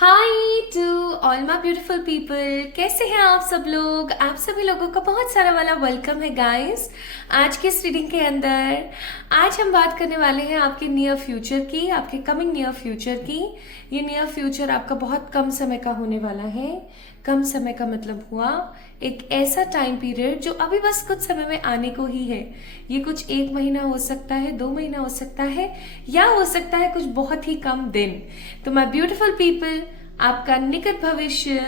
Hi to all my beautiful people, कैसे हैं आप सब लोग। आप सभी लोगों का बहुत सारा वाला वेलकम है गाइस। आज की इस रीडिंग के अंदर आज हम बात करने वाले हैं आपके नियर फ्यूचर की, आपके कमिंग नियर फ्यूचर की। ये नियर फ्यूचर आपका बहुत कम समय का होने वाला है। कम समय का मतलब हुआ एक ऐसा टाइम पीरियड जो अभी बस कुछ समय में आने को ही है। ये कुछ 1 महीना हो सकता है, 2 महीना हो सकता है, या हो सकता है कुछ बहुत ही कम दिन। तो माय ब्यूटीफुल पीपल, आपका निकट भविष्य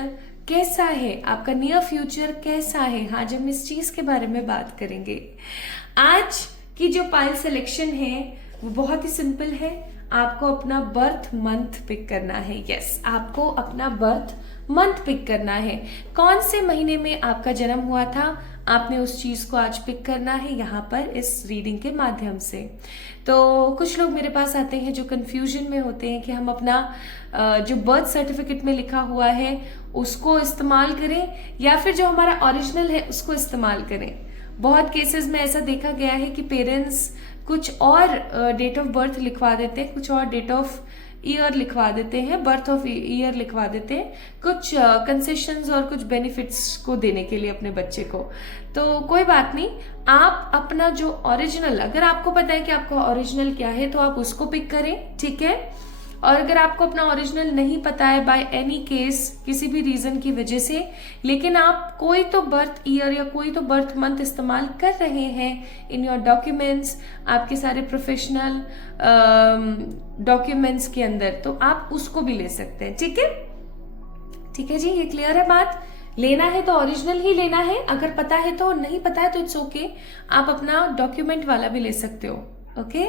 कैसा है, आपका नियर फ्यूचर कैसा है, आज हम इस चीज के बारे में बात करेंगे। आज की जो पाइल सिलेक्शन है वो बहुत ही सिंपल है। आपको अपना बर्थ मंथ पिक करना है। यस, आपको अपना बर्थ मंथ पिक करना है। कौन से महीने में आपका जन्म हुआ था, आपने उस चीज को आज पिक करना है यहाँ पर इस रीडिंग के माध्यम से। तो कुछ लोग मेरे पास आते हैं जो कंफ्यूजन में होते हैं कि हम अपना जो बर्थ सर्टिफिकेट में लिखा हुआ है उसको इस्तेमाल करें या फिर जो हमारा ओरिजिनल है उसको इस्तेमाल करें। बहुत केसेस में ऐसा देखा गया है कि पेरेंट्स कुछ और डेट ऑफ बर्थ लिखवा देते हैं, कुछ और डेट ऑफ ईयर लिखवा देते हैं, बर्थ ऑफ ईयर लिखवा देते हैं, कुछ कंसेशंस और कुछ बेनिफिट्स को देने के लिए अपने बच्चे को। तो कोई बात नहीं, आप अपना जो ओरिजिनल, अगर आपको पता है कि आपका ओरिजिनल क्या है तो आप उसको पिक करें, ठीक है। और अगर आपको अपना ओरिजिनल नहीं पता है बाय एनी केस, किसी भी रीजन की वजह से, लेकिन आप कोई तो बर्थ ईयर या कोई तो बर्थ मंथ इस्तेमाल कर रहे हैं इन योर डॉक्यूमेंट्स, आपके सारे प्रोफेशनल डॉक्यूमेंट्स के अंदर, तो आप उसको भी ले सकते हैं, ठीक है। ठीक है जी, ये क्लियर है बात। लेना है तो ओरिजिनल ही लेना है, अगर पता है तो, नहीं पता है तो इट्स ओके, आप अपना डॉक्यूमेंट वाला भी ले सकते हो। ओके,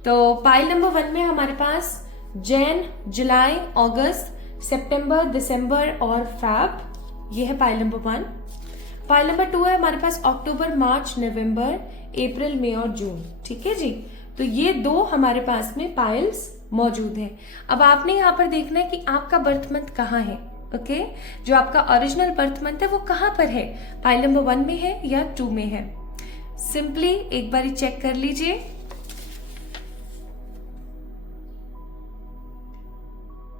तो पाइल नंबर 1 में हमारे पास जैन, जुलाई, अगस्त, सितंबर, दिसंबर और फैब, ये है पाइल नंबर 1। पाइल नंबर 2 है हमारे पास अक्टूबर, मार्च, नवंबर, अप्रैल, मई और जून, ठीक है जी। तो ये 2 हमारे पास में पाइल्स मौजूद है। अब आपने यहाँ पर देखना है कि आपका बर्थ मंथ कहाँ है। ओके, जो आपका ओरिजिनल बर्थ मंथ है वो कहाँ पर है, पाइल नंबर 1 में है या 2 में है। सिंपली एक बार चेक कर लीजिए।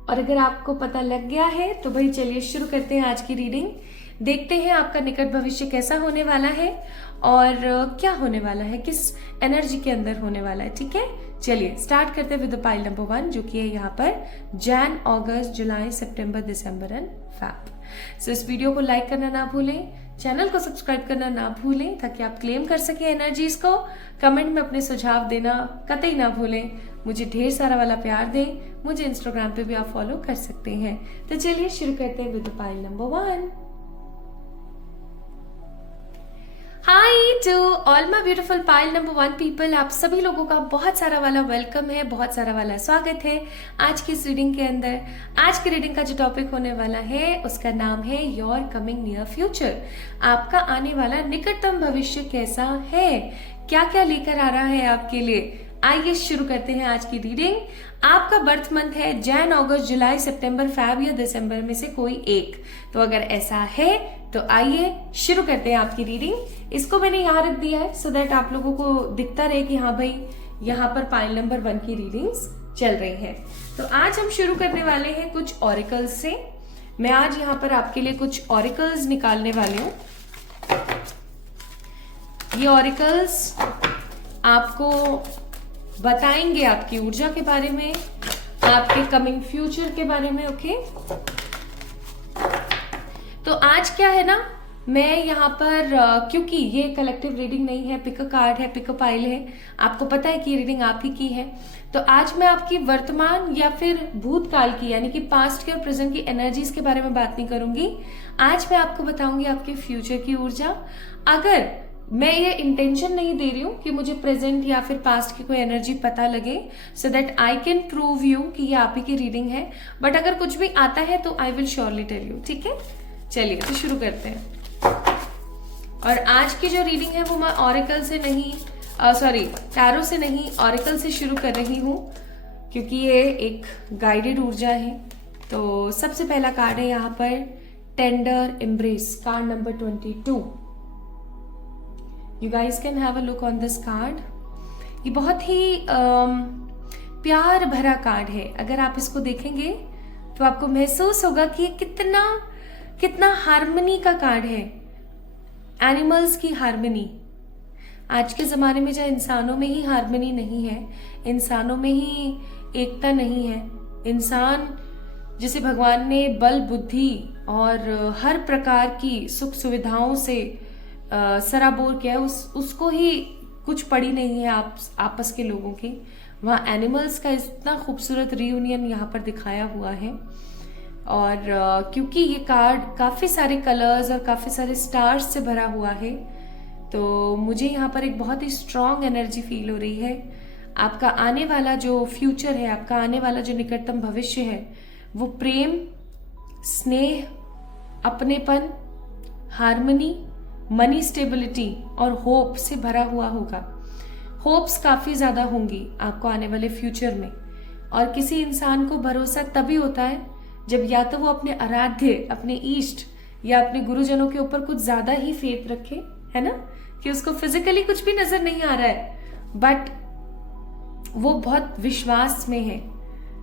और अगर आपको पता लग गया है तो भाई चलिए शुरू करते हैं आज की रीडिंग। देखते हैं आपका निकट भविष्य कैसा होने वाला है और क्या होने वाला है, किस एनर्जी के अंदर होने वाला है, ठीक है। चलिए स्टार्ट करते हैं विद पाइल नंबर 1, जो कि है यहाँ पर जैन, अगस्त, जुलाई, सितंबर, दिसंबर एंड फैब। सो इस वीडियो को लाइक करना ना भूलें, चैनल को सब्सक्राइब करना ना भूलें ताकि आप क्लेम कर सकें एनर्जीज को। कमेंट में अपने सुझाव देना कतई ना भूलें। मुझे ढेर सारा वाला प्यार दें। मुझे इंस्टाग्राम पे भी आप फॉलो कर सकते हैं। तो चलिए शुरू करते हैं with pile number 1। Hi to all my beautiful pile number 1 people, आप सभी लोगों का बहुत सारा वाला वेलकम है, बहुत सारा वाला स्वागत है आज की इस रीडिंग के अंदर। आज की रीडिंग का जो टॉपिक होने वाला है उसका नाम है योर कमिंग नियर फ्यूचर। आपका आने वाला निकटतम भविष्य कैसा है, क्या क्या लेकर आ रहा है आपके लिए। आइए शुरू करते हैं आज की रीडिंग। आपका बर्थ मंथ है जैन, अगस्त, जुलाई, सितंबर, फैब या दिसंबर में से कोई एक। तो अगर ऐसा है तो आइए शुरू करते हैं आपकी रीडिंग। इसको मैंने यहाँ रख दिया है सो दैट आप लोगों को दिखता रहे कि हाँ भाई यहाँ पर पाइल नंबर 1 की रीडिंग्स चल रही हैं। तो आज हम शुरू करने वाले हैं कुछ ऑरिकल्स से। मैं आज यहाँ पर आपके लिए कुछ ऑरिकल्स निकालने वाली हूँ। ये ऑरिकल्स आपको बताएंगे आपकी ऊर्जा के बारे में, आपके कमिंग फ्यूचर के बारे में। ओके, तो आज क्या है ना, मैं यहाँ पर क्योंकि ये कलेक्टिव रीडिंग नहीं है, पिक अ कार्ड है, पिक अ पाइल है, आपको पता है कि ये रीडिंग आप ही की है। तो आज मैं आपकी वर्तमान या फिर भूतकाल की यानी कि पास्ट के और प्रेजेंट की एनर्जीज के बारे में बात नहीं करूंगी। आज मैं आपको बताऊंगी आपके फ्यूचर की ऊर्जा। अगर मैं ये इंटेंशन नहीं दे रही हूँ कि मुझे प्रेजेंट या फिर पास्ट की कोई एनर्जी पता लगे सो that I can prove you कि ये आप ही की रीडिंग है, बट अगर कुछ भी आता है तो I will surely tell you, ठीक है। चलिए तो शुरू करते हैं। और आज की जो रीडिंग है वो मैं ऑरिकल से नहीं, सॉरी टैरो से नहीं, ऑरिकल से शुरू कर रही हूँ क्योंकि ये एक गाइडेड ऊर्जा है। तो सबसे पहला कार्ड है यहाँ पर tender embrace, card number 22। You guys can have a look on this card. ये बहुत ही प्यार भरा कार्ड है। अगर आप इसको देखेंगे तो आपको महसूस होगा कि ये कितना कितना हार्मनी का कार्ड है, एनिमल्स की हार्मनी। आज के ज़माने में जहाँ इंसानों में ही हार्मनी नहीं है, इंसानों में ही एकता नहीं है, इंसान जिसे भगवान ने बल बुद्धि और हर प्रकार की सुख सुविधाओं से सराबोर किया है, उसको ही कुछ पड़ी नहीं है आपस के लोगों की। वहाँ एनिमल्स का इतना खूबसूरत रियूनियन यहाँ पर दिखाया हुआ है। और क्योंकि ये कार्ड काफ़ी सारे कलर्स और काफ़ी सारे स्टार्स से भरा हुआ है, तो मुझे यहाँ पर एक बहुत ही स्ट्रॉन्ग एनर्जी फील हो रही है। आपका आने वाला जो फ्यूचर है, आपका आने वाला जो निकटतम भविष्य है, वो प्रेम, स्नेह, अपनेपन, हार्मनी, मनी स्टेबिलिटी और होप से भरा हुआ होगा। होप्स काफ़ी ज़्यादा होंगी आपको आने वाले फ्यूचर में। और किसी इंसान को भरोसा तभी होता है जब या तो वो अपने आराध्य, अपने इष्ट या अपने गुरुजनों के ऊपर कुछ ज़्यादा ही फेथ रखे, है ना, कि उसको फिजिकली कुछ भी नज़र नहीं आ रहा है बट वो बहुत विश्वास में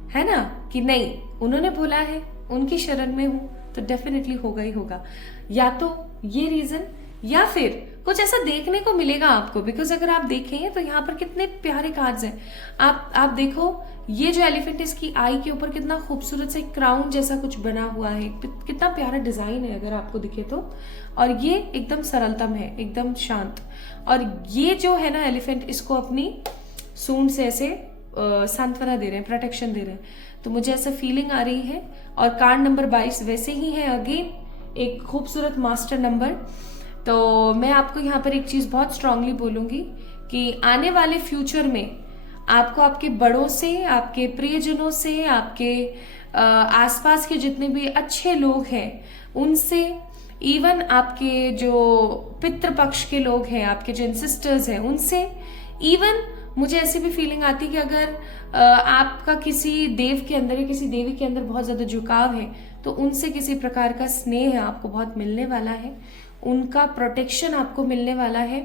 है ना, कि नहीं उन्होंने बोला है, उनकी शरण में हूँ तो डेफिनेटली होगा ही होगा। या तो ये रीजन या फिर कुछ ऐसा देखने को मिलेगा आपको। बिकॉज अगर आप देखें तो यहाँ पर कितने प्यारे कार्ड्स हैं। आप देखो, ये जो एलिफेंट, इसकी आई के ऊपर कितना खूबसूरत से क्राउन जैसा कुछ बना हुआ है, कितना प्यारा डिजाइन है अगर आपको दिखे तो। और ये एकदम सरलतम है, एकदम शांत। और ये जो है ना एलिफेंट, इसको अपनी सूंड से ऐसे सांत्वना दे रहे हैं, प्रोटेक्शन दे रहे हैं। तो मुझे ऐसा फीलिंग आ रही है। और कार्ड नंबर 22 वैसे ही है, अगेन एक खूबसूरत मास्टर नंबर। तो मैं आपको यहाँ पर एक चीज बहुत स्ट्रांगली बोलूंगी कि आने वाले फ्यूचर में आपको आपके बड़ों से, आपके प्रियजनों से, आपके आसपास के जितने भी अच्छे लोग हैं उनसे, इवन आपके जो पितृपक्ष के लोग हैं, आपके जो एंसेस्टर्स हैं उनसे, इवन मुझे ऐसी भी फीलिंग आती है कि अगर आपका किसी देव के अंदर या किसी देवी के अंदर बहुत ज्यादा झुकाव है तो उनसे किसी प्रकार का स्नेह आपको बहुत मिलने वाला है, उनका प्रोटेक्शन आपको मिलने वाला है।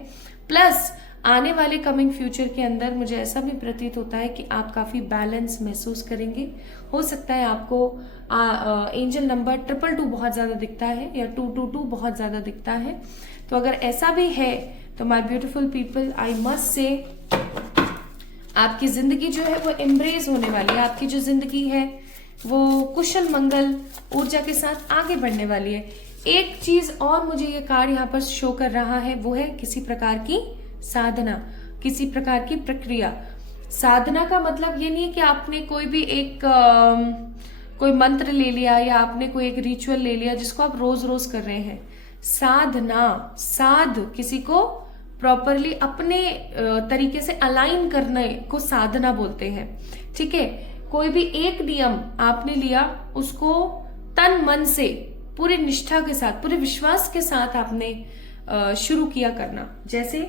प्लस आने वाले कमिंग फ्यूचर के अंदर मुझे ऐसा भी प्रतीत होता है कि आप काफी बैलेंस महसूस करेंगे। हो सकता है आपको एंजल नंबर 222 बहुत ज्यादा दिखता है या 222 बहुत ज्यादा दिखता है। तो अगर ऐसा भी है तो my beautiful people, I must say आपकी जिंदगी जो है वो एम्ब्रेस होने वाली है। आपकी जो जिंदगी है वो कुशल मंगल ऊर्जा के साथ आगे बढ़ने वाली है। एक चीज और मुझे ये कार्ड यहाँ पर शो कर रहा है, वो है किसी प्रकार की साधना, किसी प्रकार की प्रक्रिया। साधना का मतलब ये नहीं है कि आपने कोई भी एक कोई मंत्र ले लिया या आपने कोई एक रिचुअल ले लिया जिसको आप रोज रोज कर रहे हैं। साधना, किसी को प्रॉपरली अपने तरीके से अलाइन करने को साधना बोलते हैं। ठीक है, कोई भी एक नियम आपने लिया, उसको तन मन से, पूरी निष्ठा के साथ, पूरे विश्वास के साथ आपने शुरू किया करना। जैसे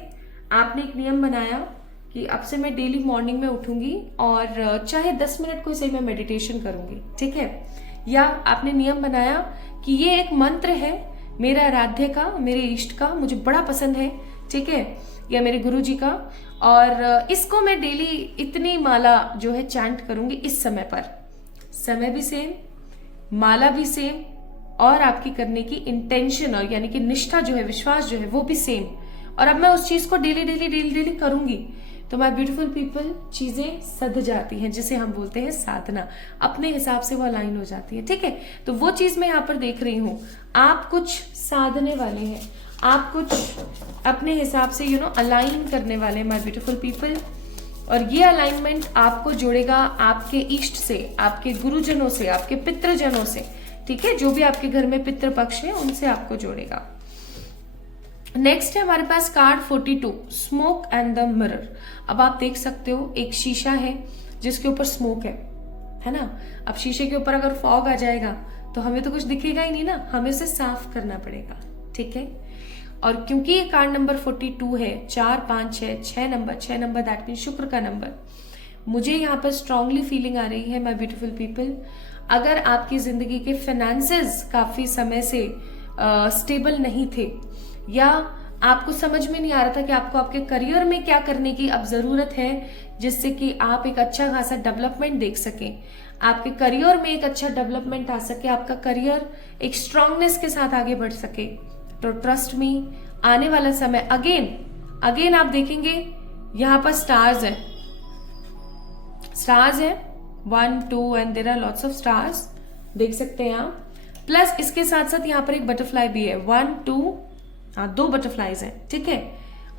आपने एक नियम बनाया कि अब से मैं डेली मॉर्निंग में उठूंगी और चाहे 10 मिनट कोई सही मैं मेडिटेशन करूंगी। ठीक है, या आपने नियम बनाया कि ये एक मंत्र है मेरा आराध्य का, मेरे इष्ट का, मुझे बड़ा पसंद है। ठीक है, या मेरे गुरुजी का, और इसको मैं डेली इतनी माला जो है चैंट करूंगी इस समय पर। समय भी सेम, माला भी सेम, और आपकी करने की इंटेंशन और यानी कि निष्ठा जो है, विश्वास जो है वो भी सेम। और अब मैं उस चीज को डेली करूंगी तो माय ब्यूटीफुल पीपल चीजें सध जाती हैं, जिसे हम बोलते हैं साधना। अपने हिसाब से वो अलाइन हो जाती है। ठीक है, तो वो चीज मैं यहाँ पर देख रही हूँ। आप कुछ साधने वाले हैं, आप कुछ अपने हिसाब से अलाइन करने वाले हैं माय ब्यूटीफुल पीपल। और ये अलाइनमेंट आपको जोड़ेगा आपके इष्ट से, आपके गुरुजनों से, आपके पितृजनों से। ठीक है, जो भी आपके घर में पितृपक्ष है उनसे आपको जोड़ेगा। नेक्स्ट है हमारे पास card 42, smoke and the mirror. अब आप देख सकते हो एक शीशा है जिसके ऊपर स्मोक है ना। अब शीशे के ऊपर अगर फॉग आ जाएगा तो हमें तो कुछ दिखेगा ही नहीं ना, हमें उसे साफ करना पड़ेगा। ठीक है, और क्योंकि ये कार्ड नंबर 42 है, 4, 5, 6 नंबर, दैट मीन शुक्र का नंबर, मुझे यहाँ पर स्ट्रांगली फीलिंग आ रही है माय ब्यूटीफुल पीपल। अगर आपकी जिंदगी के फाइनेंसेस काफी समय से स्टेबल नहीं थे, या आपको समझ में नहीं आ रहा था कि आपको आपके करियर में क्या करने की अब जरूरत है जिससे कि आप एक अच्छा खासा डेवलपमेंट देख सकें, आपके करियर में एक अच्छा डेवलपमेंट आ सके, आपका करियर एक स्ट्रांगनेस के साथ आगे बढ़ सके। तो ट्रस्ट मी, आने वाला समय अगेन आप देखेंगे यहाँ पर स्टार्स है 1 2 and there are lots of stars, देख सकते हैं आप। प्लस इसके साथ साथ यहाँ पर एक बटरफ्लाई भी है, 1 2, 2 बटरफ्लाईज हैं, ठीक है।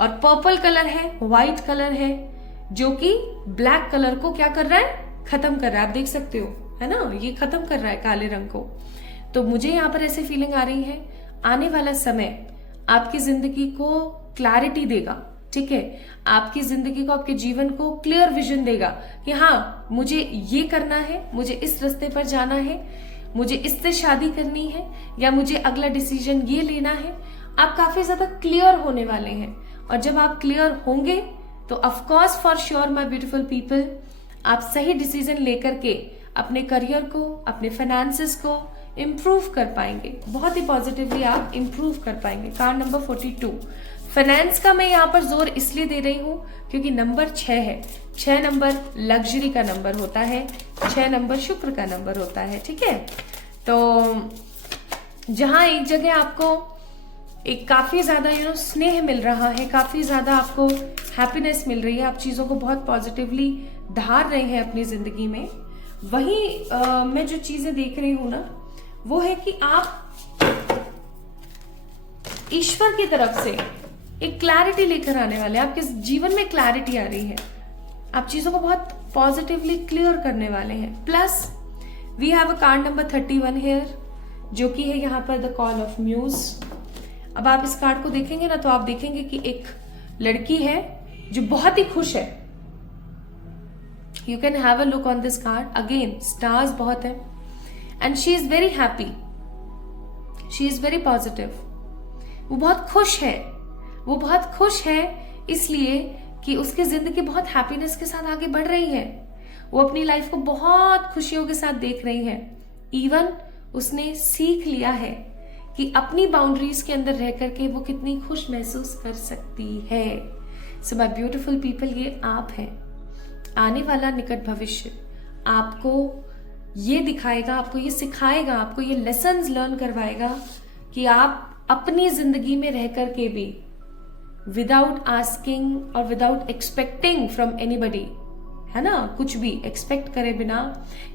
और पर्पल कलर है, व्हाइट कलर है, जो कि ब्लैक कलर को क्या कर रहा है, खत्म कर रहा है। आप देख सकते हो, है ना, ये खत्म कर रहा है काले रंग को। तो मुझे यहाँ पर ऐसी फीलिंग आ रही है, आने वाला समय आपकी जिंदगी को क्लैरिटी देगा, ठीक है। आपकी जिंदगी को, आपके जीवन को क्लियर विजन देगा कि हाँ, मुझे ये करना है, मुझे इस रास्ते पर जाना है, मुझे इससे शादी करनी है, या मुझे अगला डिसीजन ये लेना है। आप काफी ज्यादा क्लियर होने वाले हैं, और जब आप क्लियर होंगे तो of course for sure my beautiful people, आप सही डिसीजन लेकर के अपने करियर को, अपने फाइनेंसेस को इम्प्रूव कर पाएंगे, बहुत ही पॉजिटिवली आप इम्प्रूव कर पाएंगे। कार्ड नंबर 42, फाइनेंस का मैं यहाँ पर जोर इसलिए दे रही हूँ क्योंकि नंबर 6 है। 6 नंबर लग्जरी का नंबर होता है, 6 नंबर शुक्र का नंबर होता है, ठीक है। तो जहां एक जगह आपको एक काफी ज्यादा स्नेह मिल रहा है, काफी ज्यादा आपको हैप्पीनेस मिल रही है, आप चीजों को बहुत पॉजिटिवली धार रहे हैं अपनी जिंदगी में, वहीं मैं जो चीजें देख रही हूं ना, वो है कि आप ईश्वर की तरफ से एक क्लैरिटी लेकर आने वाले हैं। आपके जीवन में क्लैरिटी आ रही है, आप चीजों को बहुत पॉजिटिवली क्लियर करने वाले हैं। Plus we have a card number 31 here, जो कि है यहाँ पर द कॉल ऑफ म्यूज। अब आप इस कार्ड को देखेंगे ना, तो आप देखेंगे कि एक लड़की है जो बहुत ही खुश है। You can have a look on this card, again stars बहुत है, and she is very happy, she is very positive. वो बहुत खुश है, वो बहुत खुश है इसलिए कि उसकी जिंदगी बहुत हैप्पीनेस के साथ आगे बढ़ रही है। वो अपनी लाइफ को बहुत खुशियों के साथ देख रही है। इवन उसने सीख लिया है कि अपनी बाउंड्रीज के अंदर रह करके वो कितनी खुश महसूस कर सकती है। सो माय ब्यूटीफुल पीपल, ये आप हैं। आने वाला निकट भविष्य आपको ये दिखाएगा, आपको ये सिखाएगा, आपको ये लेसन्स लर्न करवाएगा कि आप अपनी जिंदगी में रह करके भी विदाउट आस्किंग और विदाउट एक्सपेक्टिंग फ्रॉम एनीबडी, है ना, कुछ भी एक्सपेक्ट करे बिना,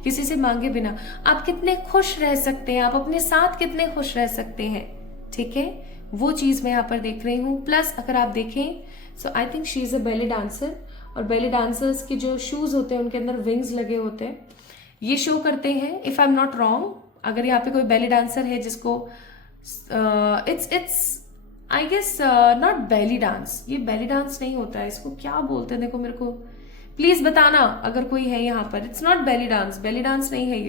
किसी से मांगे बिना, आप कितने खुश रह सकते हैं, आप अपने साथ कितने खुश रह सकते हैं, ठीक है। वो चीज मैं यहाँ पर देख रही हूँ। प्लस अगर आप देखें, so I think she is a belly dancer, और बेली डांसर्स के जो शूज होते हैं उनके अंदर विंग्स लगे होते हैं, ये शो करते हैं, if I am not wrong. अगर यहाँ पे कोई बेली डांसर है जिसको it's I guess not belly dance, ये बेली डांस नहीं होता है, इसको क्या बोलते हैं, देखो मेरे को प्लीज बताना अगर कोई है यहाँ पर। It's not belly dance, belly dance नहीं है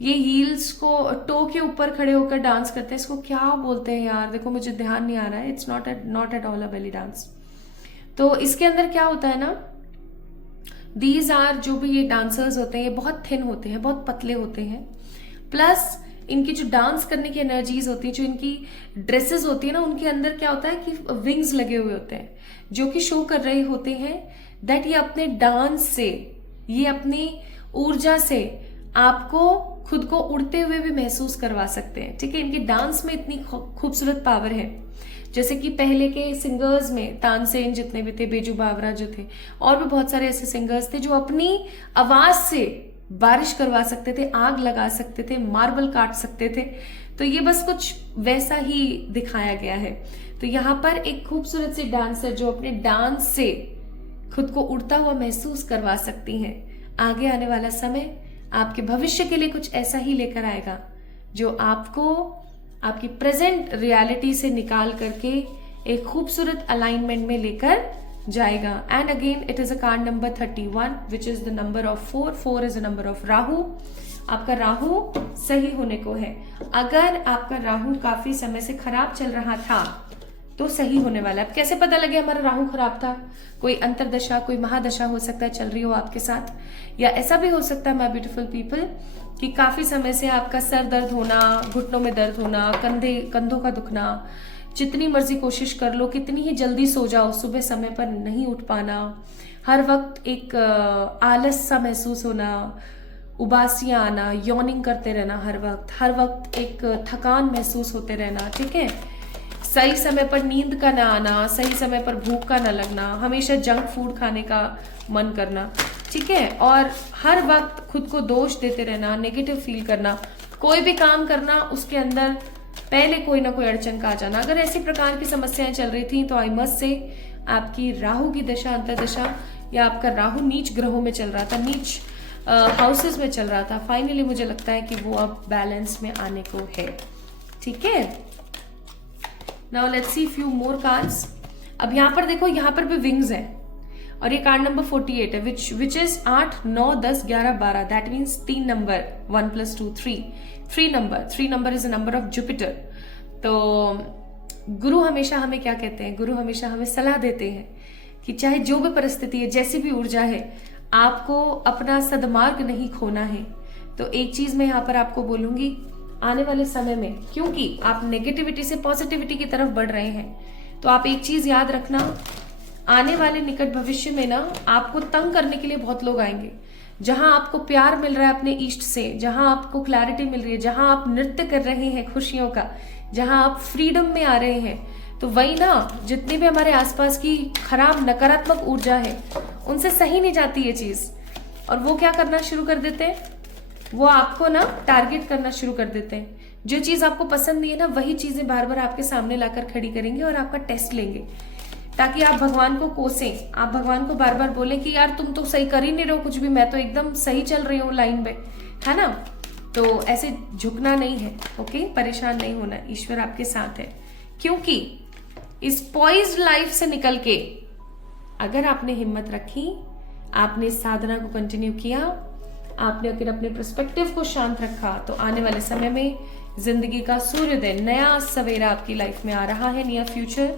ये हील्स को टो के ऊपर खड़े होकर डांस करते हैं, इसको क्या बोलते हैं यार, देखो मुझे ध्यान नहीं आ रहा है। It's not at all a belly dance. तो इसके अंदर क्या होता है ना, दीज आर, जो भी ये डांसर्स होते हैं, ये बहुत थिन होते हैं, बहुत पतले होते हैं। प्लस इनकी जो डांस करने की एनर्जीज होती है, जो इनकी ड्रेसेस होती है ना, उनके अंदर क्या होता है कि विंग्स लगे हुए होते हैं, जो कि शो कर रहे होते हैं दैट ये अपने डांस से, ये अपनी ऊर्जा से आपको खुद को उड़ते हुए भी महसूस करवा सकते हैं, ठीक है। इनके डांस में इतनी खूबसूरत पावर है। जैसे कि पहले के सिंगर्स में तानसेन जितने भी थे, बेजू बावरा जो थे, और भी बहुत सारे ऐसे सिंगर्स थे जो अपनी आवाज से बारिश करवा सकते थे, आग लगा सकते थे, मार्बल काट सकते थे। तो ये बस कुछ वैसा ही दिखाया गया है। तो यहाँ पर एक खूबसूरत सी डांसर जो अपने डांस से खुद को उड़ता हुआ महसूस करवा सकती हैं। आगे आने वाला समय आपके भविष्य के लिए कुछ ऐसा ही लेकर आएगा जो आपको आपकी प्रेजेंट रियलिटी से निकाल करके एक खूबसूरत अलाइनमेंट में लेकर जाएगा। And again it is a card number 31 which is the number of 4। 4 is the number of Rahu. आपका राहु सही होने को है। अगर आपका राहु काफी समय से खराब चल रहा था तो सही होने वाला है। अब कैसे पता लगे हमारा राहु खराब था? कोई अंतरदशा, कोई महादशा हो सकता है चल रही हो आपके साथ, या ऐसा भी हो सकता है माय ब्यूटीफुल पीपल कि काफी समय से आपका सर दर्द होना, घुटनों में दर्द होना, कंधों का दुखना, जितनी मर्जी कोशिश कर लो, कितनी ही जल्दी सो जाओ, सुबह समय पर नहीं उठ पाना, हर वक्त एक आलस सा महसूस होना, उबासियां आना, यॉर्निंग करते रहना, हर वक्त एक थकान महसूस होते रहना, ठीक है। सही समय पर नींद का ना आना, सही समय पर भूख का ना लगना, हमेशा जंक फूड खाने का मन करना, ठीक है। और हर वक्त खुद को दोष देते रहना, नेगेटिव फील करना, कोई भी काम करना उसके अंदर पहले कोई ना कोई अड़चन का आ जाना। अगर ऐसी प्रकार की समस्याएं चल रही थी तो आई मस्ट से आपकी राहु की दशा, अंतर्दशा, या आपका राहु नीच ग्रहों में चल रहा था, नीच हाउसेस में चल रहा था। फाइनली मुझे लगता है कि वो अब बैलेंस में आने को है, ठीक है। Now let's see few more cards. अब यहाँ पर देखो, यहाँ पर भी विंग्स है और ये कार्ड नंबर 48 है, which is 8, 9, 10, 11, 12। That means 3 number, 1 + 2 3, 3 number is a number of Jupiter. तो गुरु हमेशा हमें क्या कहते हैं, गुरु हमेशा हमें सलाह देते हैं कि चाहे जो भी परिस्थिति है, जैसी भी ऊर्जा है, आपको अपना सदमार्ग नहीं खोना है। तो एक चीज मैं यहाँ पर आपको बोलूंगी, आने वाले समय में, क्योंकि आप नेगेटिविटी से पॉजिटिविटी की तरफ बढ़ रहे हैं, तो आप एक चीज याद रखना, आने वाले निकट भविष्य में ना आपको तंग करने के लिए बहुत लोग आएंगे। जहां आपको प्यार मिल रहा है अपने इष्ट से, जहां आपको क्लैरिटी मिल रही है, जहां आप नृत्य कर रहे हैं खुशियों का, जहां आप फ्रीडम में आ रहे हैं, तो वही ना जितनी भी हमारे आसपास की खराब नकारात्मक ऊर्जा है, उनसे सही नहीं जाती ये चीज, और वो क्या करना शुरू कर देते हैं, वो आपको ना टारगेट करना शुरू कर देते हैं। जो चीज आपको पसंद नहीं है ना, वही चीजें बार बार आपके सामने लाकर खड़ी करेंगे और आपका टेस्ट लेंगे, ताकि आप भगवान को कोसें, आप भगवान को बार बार बोलें कि यार तुम तो सही कर ही नहीं रहे हो कुछ भी, मैं तो एकदम सही चल रही हूँ लाइन में, है ना। तो ऐसे झुकना नहीं है, ओके, परेशान नहीं होना, ईश्वर आपके साथ है। क्योंकि इस पॉइज्ड लाइफ से निकल के अगर आपने हिम्मत रखी, आपने साधना को कंटिन्यू किया, आपने अगर अपने पर्सपेक्टिव को शांत रखा, तो आने वाले समय में जिंदगी का सूर्योदय, नया सवेरा आपकी लाइफ में आ रहा है, नियर फ्यूचर।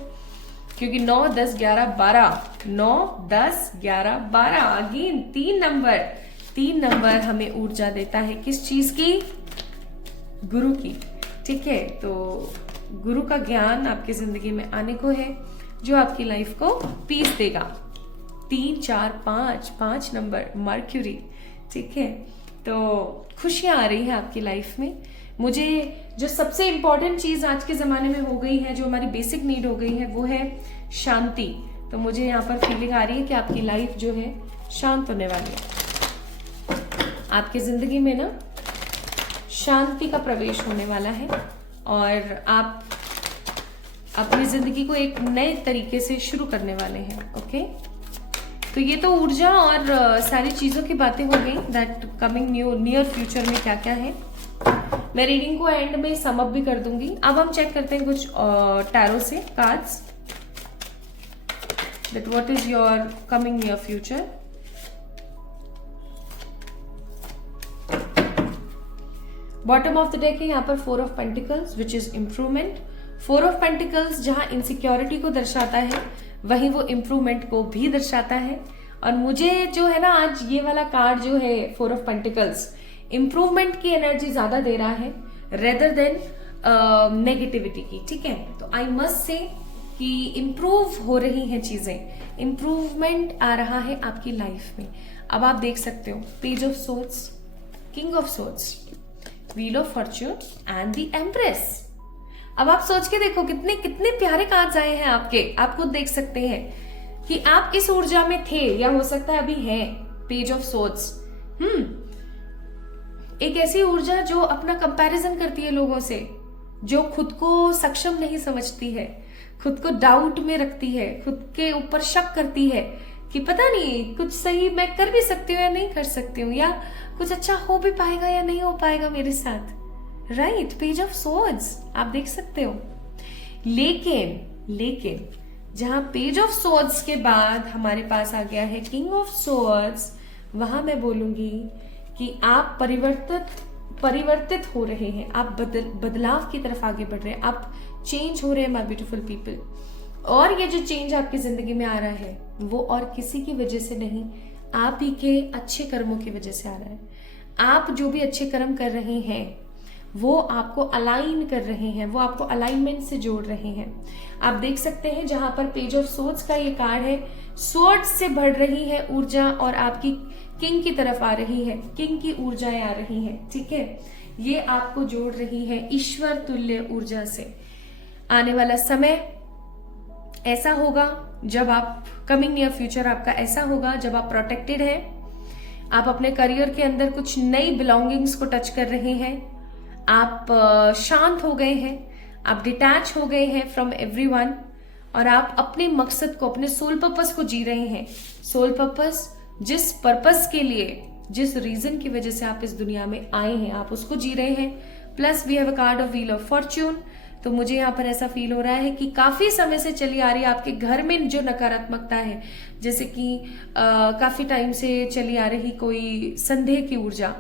क्योंकि 9, 10, 11, 12, 9, 10, 11, 12 अगेन 3 नंबर हमें ऊर्जा देता है, किस चीज की, गुरु की, ठीक है। तो गुरु का ज्ञान आपकी जिंदगी में आने को है, जो आपकी लाइफ को पीस देगा। 3, 4, 5 नंबर मर्क्यूरी, ठीक है। तो खुशियां आ रही हैं आपकी लाइफ में। मुझे जो सबसे इंपॉर्टेंट चीज आज के जमाने में हो गई है, जो हमारी बेसिक नीड हो गई है, वो है शांति। तो मुझे यहाँ पर फीलिंग आ रही है कि आपकी लाइफ जो है शांत होने वाली है, आपकी जिंदगी में ना शांति का प्रवेश होने वाला है, और आप अपनी जिंदगी को एक नए तरीके से शुरू करने वाले हैं, ओके। तो ये तो ऊर्जा और सारी चीजों की बातें हो गई, दैट कमिंग नियर फ्यूचर में क्या क्या है। मैं रीडिंग को एंड में सम अप भी कर दूंगी। अब हम चेक करते हैं कुछ टैरो से cards, that what is your coming near future. Bottom of the deck है यहाँ पर 4 of pentacles, which is improvement. 4 of pentacles जहां इनसिक्योरिटी को दर्शाता है, वहीं वो इम्प्रूवमेंट को भी दर्शाता है। और मुझे जो है ना आज ये वाला कार्ड जो है 4 ऑफ पेंटिकल्स, इम्प्रूवमेंट की एनर्जी ज्यादा दे रहा है रेदर देन नेगेटिविटी की, ठीक है। तो आई मस्ट से कि इम्प्रूव हो रही हैं चीजें, इम्प्रूवमेंट आ रहा है आपकी लाइफ में। अब आप देख सकते हो page of swords, king of swords, wheel of Fortune and the empress. अब आप सोच के देखो कितने कितने प्यारे कार्ड्स आए हैं आपके, आप खुद देख सकते हैं कि आप इस ऊर्जा में थे या हो सकता है अभी हैं। पेज ऑफ सोर्ड्स, एक ऐसी ऊर्जा जो अपना कंपैरिजन करती है लोगों से, जो खुद को सक्षम नहीं समझती है, खुद को डाउट में रखती है, खुद के ऊपर शक करती है कि पता नहीं कुछ सही मैं कर भी सकती हूँ या नहीं कर सकती हूँ, या कुछ अच्छा हो भी पाएगा या नहीं हो पाएगा मेरे साथ, राइट। पेज ऑफ सोर्ड्स आप देख सकते हो। लेकिन जहां पेज ऑफ सोर्ड्स के बाद हमारे पास आ गया है किंग ऑफ सोर्ड्स, वहां मैं बोलूंगी कि आप परिवर्तित हो रहे हैं, आप बदलाव की तरफ आगे बढ़ रहे हैं, आप चेंज हो रहे हैं माय ब्यूटीफुल पीपल। और ये जो चेंज आपकी जिंदगी में आ रहा है वो और किसी की वजह से नहीं, आप ही के अच्छे कर्मों की वजह से आ रहा है। आप जो भी अच्छे कर्म कर रहे हैं वो आपको अलाइन कर रहे हैं, वो आपको अलाइनमेंट से जोड़ रहे हैं। आप देख सकते हैं जहां पर पेज ऑफ सोर्ड्स का ये कार्ड है, सोर्ड्स से बढ़ रही है ऊर्जा और आपकी किंग की तरफ आ रही है, किंग की ऊर्जाएं आ रही हैं, ठीक है। ये आपको जोड़ रही है ईश्वर तुल्य ऊर्जा से। आने वाला समय ऐसा होगा जब आप, कमिंग नियर फ्यूचर आपका ऐसा होगा जब आप प्रोटेक्टेड हैं, आप अपने करियर के अंदर कुछ नई बिलोंगिंग्स को टच कर रहे हैं, आप शांत हो गए हैं, आप डिटैच हो गए हैं फ्रॉम एवरीवन, और आप अपने मकसद को, अपने सोल पर्पस को जी रहे हैं। सोल पर्पस, जिस पर्पस के लिए, जिस रीजन की वजह से आप इस दुनिया में आए हैं, आप उसको जी रहे हैं। Plus we have a card of wheel of fortune. तो मुझे यहाँ पर ऐसा फील हो रहा है कि काफी समय से चली आ रही है आपके घर में जो नकारात्मकता है, जैसे कि काफी टाइम से चली आ रही कोई संदेह की ऊर्जा,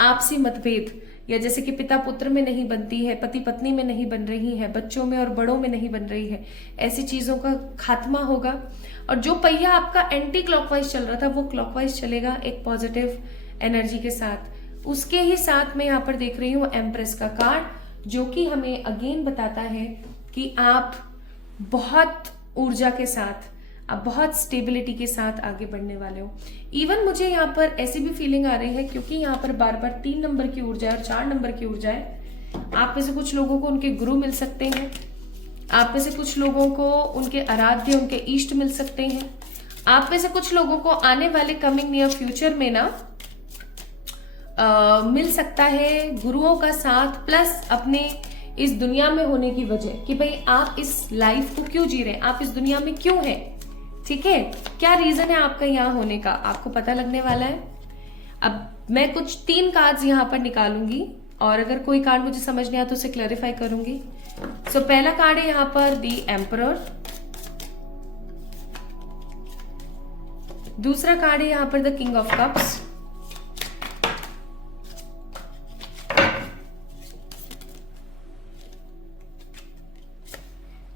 आपसी मतभेद, या जैसे कि पिता पुत्र में नहीं बनती है, पति पत्नी में नहीं बन रही है, बच्चों में और बड़ों में नहीं बन रही है, ऐसी चीजों का खात्मा होगा। और जो पहिया आपका एंटी क्लॉकवाइज चल रहा था वो क्लॉकवाइज चलेगा एक पॉजिटिव एनर्जी के साथ। उसके ही साथ मैं यहाँ पर देख रही हूँ एम्प्रेस का कार्ड, जो कि हमें अगेन बताता है कि आप बहुत ऊर्जा के साथ, आप बहुत स्टेबिलिटी के साथ आगे बढ़ने वाले हो। इवन मुझे यहाँ पर ऐसी भी फीलिंग आ रही है, क्योंकि यहाँ पर बार बार 3 नंबर की ऊर्जा है और 4 नंबर की ऊर्जा है। आप में से कुछ लोगों को उनके गुरु मिल सकते हैं, आप में से कुछ लोगों को उनके आराध्य, उनके इष्ट मिल सकते हैं, आप में से कुछ लोगों को आने वाले कमिंग नियर फ्यूचर में ना मिल सकता है गुरुओं का साथ, प्लस अपने इस दुनिया में होने की वजह कि भाई आप इस लाइफ को क्यों जी रहे हैं, आप इस दुनिया में क्यों हैं, ठीक है, क्या रीजन है आपका यहाँ होने का, आपको पता लगने वाला है। अब मैं कुछ 3 कार्ड्स यहाँ पर निकालूंगी, और अगर कोई कार्ड मुझे समझ नहीं आया तो उसे क्लैरिफाई करूंगी। सो पहला कार्ड है यहाँ पर दी एम्परर, दूसरा कार्ड है यहाँ पर द किंग ऑफ कप्स,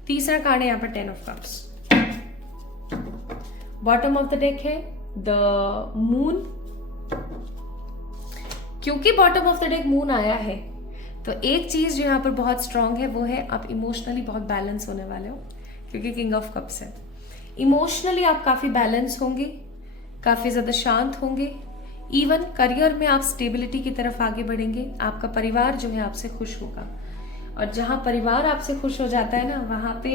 तीसरा कार्ड है यहाँ पर 10 of cups. Bottom of the deck है द मून। क्योंकि bottom of the deck moon आया है, तो एक चीज जो यहाँ पर बहुत स्ट्रांग है वो है आप इमोशनली बहुत बैलेंस होने वाले हो, क्योंकि किंग ऑफ कप्स है। इमोशनली आप काफी बैलेंस होंगे, काफी ज्यादा शांत होंगे। इवन करियर में आप स्टेबिलिटी की तरफ आगे बढ़ेंगे। आपका परिवार जो है आपसे खुश होगा, और जहां परिवार आपसे खुश हो जाता है ना, वहां पे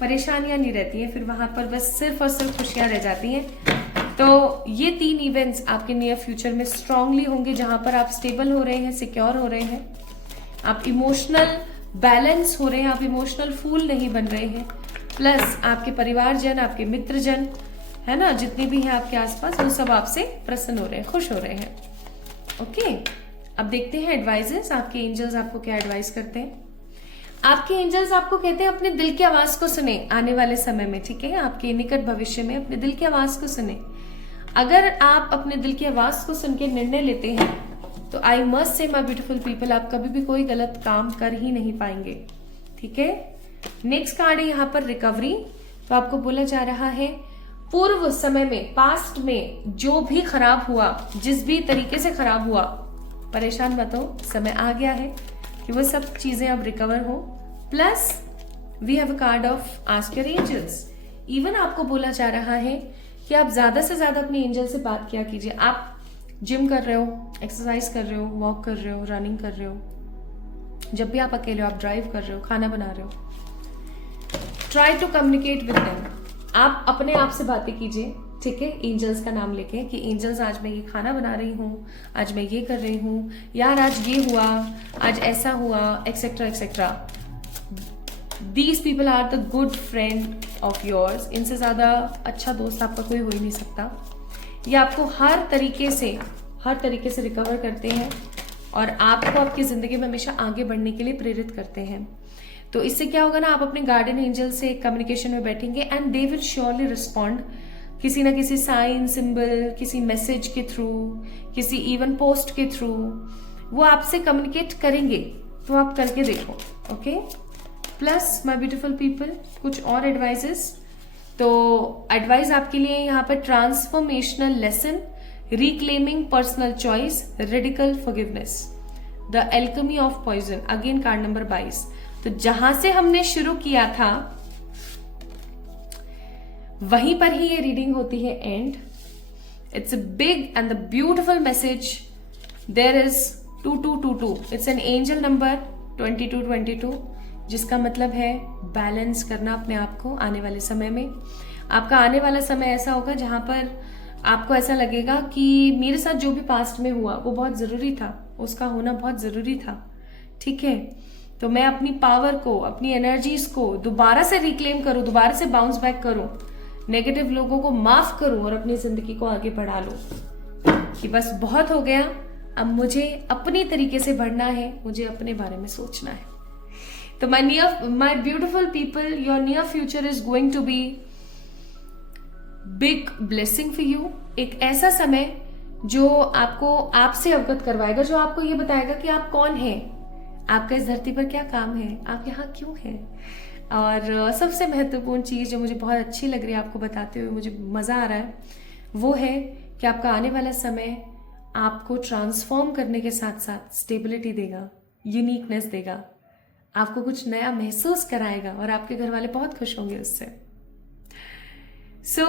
परेशानियां नहीं रहती हैं, फिर वहां पर बस सिर्फ और सिर्फ खुशियां रह जाती हैं। तो ये 3 इवेंट्स आपके नियर फ्यूचर में स्ट्रांगली होंगे, जहां पर आप स्टेबल हो रहे हैं, सिक्योर हो रहे हैं, आप इमोशनल बैलेंस हो रहे हैं, आप इमोशनल फूल नहीं बन रहे हैं। प्लस आपके परिवारजन, आपके मित्रजन है ना, जितने भी हैं आपके आसपास, वो सब आपसे प्रसन्न हो रहे हैं, खुश हो रहे हैं। ओके, अब देखते हैं एडवाइजेस, आपके एंजल्स आपको क्या एडवाइस करते हैं। आपके एंजल्स आपको कहते हैं अपने दिल की आवाज को सुने आने वाले समय में, ठीक है, आपके निकट भविष्य में अपने दिल की आवाज को सुने। अगर आप अपने दिल की आवाज को सुन के निर्णय लेते हैं तो I must say my beautiful people, आप कभी भी कोई गलत काम कर ही नहीं पाएंगे, ठीक है। नेक्स्ट कार्ड है यहाँ पर रिकवरी। तो आपको बोला जा रहा है पूर्व समय में, पास्ट में जो भी खराब हुआ, जिस भी तरीके से खराब हुआ, परेशान मत हो, समय आ गया है कि वो सब चीजें अब रिकवर हो। Plus we have a card of ask your angels. Even आपको बोला जा रहा है कि आप ज्यादा से ज्यादा अपने एंजल से बात किया कीजिए। आप जिम कर रहे हो, एक्सरसाइज कर रहे हो, वॉक कर रहे हो, रनिंग कर रहे हो, जब भी आप अकेले हो, आप ड्राइव कर रहे हो, खाना बना रहे हो, try to communicate with them. आप अपने आप से बातें कीजिए, ठीक है, एंजल्स का नाम लेके कि एंजल्स आज मैं ये खाना बना रही हूँ, आज मैं ये कर रही हूँ, यार आज ये हुआ, आज ऐसा हुआ, etcetera etcetera. These people are the good friend of yours. इनसे ज्यादा अच्छा दोस्त आपका कोई हो ही नहीं सकता। ये आपको हर तरीके से रिकवर करते हैं और आपको आपकी जिंदगी में हमेशा आगे बढ़ने के लिए प्रेरित करते हैं। तो इससे क्या होगा ना, आप अपने गार्डियन एंजल से कम्युनिकेशन में बैठेंगे and they will surely respond, किसी ना किसी साइन, सिंबल, किसी मैसेज के थ्रू, किसी इवन पोस्ट के थ्रू वो आपसे कम्युनिकेट करेंगे। तो आप करके देखो, okay. Plus my beautiful people, कुछ और एडवाइजेस। तो एडवाइस आपके लिए यहाँ पर transformational lesson, reclaiming personal choice, radical forgiveness, the alchemy of poison, again card number 22। तो जहां से हमने शुरू किया था वहीं पर ही ये रीडिंग होती है and. It's a big and the beautiful message. There is 2222. It's an angel number 2222, जिसका मतलब है बैलेंस करना अपने आप को आने वाले समय में। आपका आने वाला समय ऐसा होगा जहां पर आपको ऐसा लगेगा कि मेरे साथ जो भी पास्ट में हुआ वो बहुत ज़रूरी था, उसका होना बहुत ज़रूरी था, ठीक है। तो मैं अपनी पावर को, अपनी एनर्जीज को दोबारा से रिक्लेम करूं, दोबारा से बाउंस बैक करूं, नेगेटिव लोगों को माफ करूं और अपनी जिंदगी को आगे बढ़ा लूं कि बस बहुत हो गया, अब मुझे अपनी तरीके से बढ़ना है, मुझे अपने बारे में सोचना है। तो my beautiful people, your near future is going to be big blessing for you. एक ऐसा समय जो आपको आपसे अवगत करवाएगा, जो आपको ये बताएगा कि आप कौन हैं, आपका इस धरती पर क्या काम है, आप यहाँ क्यों हैं। और सबसे महत्वपूर्ण चीज़ जो मुझे बहुत अच्छी लग रही है आपको बताते हुए, मुझे मज़ा आ रहा है, वो है कि आपका आने वाला समय आपको ट्रांसफॉर्म करने के साथ साथ स्टेबिलिटी देगा, यूनिकनेस देगा, आपको कुछ नया महसूस कराएगा और आपके घर वाले बहुत खुश होंगे उससे। सो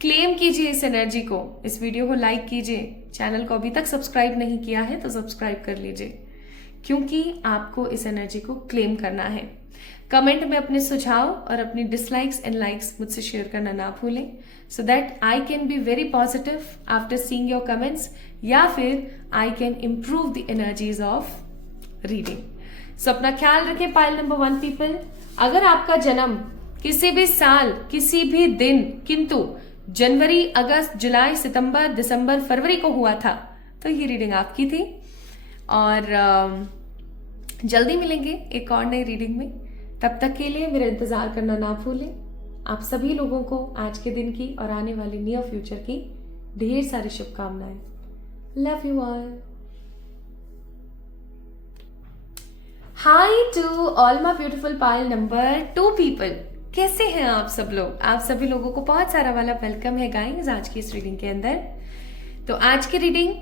क्लेम कीजिए इस एनर्जी को, इस वीडियो को लाइक कीजिए, चैनल को अभी तक सब्सक्राइब नहीं किया है तो सब्सक्राइब कर लीजिए, क्योंकि आपको इस एनर्जी को क्लेम करना है। कमेंट में अपने सुझाव और अपनी डिसलाइक्स एंड लाइक्स मुझसे शेयर करना ना भूलें, so that I can be very positive after seeing your comments, या फिर I can improve the energies of reading. सो अपना ख्याल रखें पाइल नंबर 1 पीपल। अगर आपका जन्म किसी भी साल, किसी भी दिन, किंतु जनवरी, अगस्त, जुलाई, सितंबर, दिसंबर, फरवरी को हुआ था, तो ये रीडिंग आपकी थी। और जल्दी मिलेंगे एक और नई रीडिंग में। तब तक के लिए मेरा इंतजार करना ना भूलें। आप सभी लोगों को आज के दिन की और आने वाले नियर फ्यूचर की ढेर सारी शुभकामनाएं। Love you all. Hi to all my beautiful pile number 2 people. कैसे हैं आप सब लोग? आप सभी लोगों को बहुत सारा वाला वेलकम है गाइस आज की इस रीडिंग के अंदर। तो आज की रीडिंग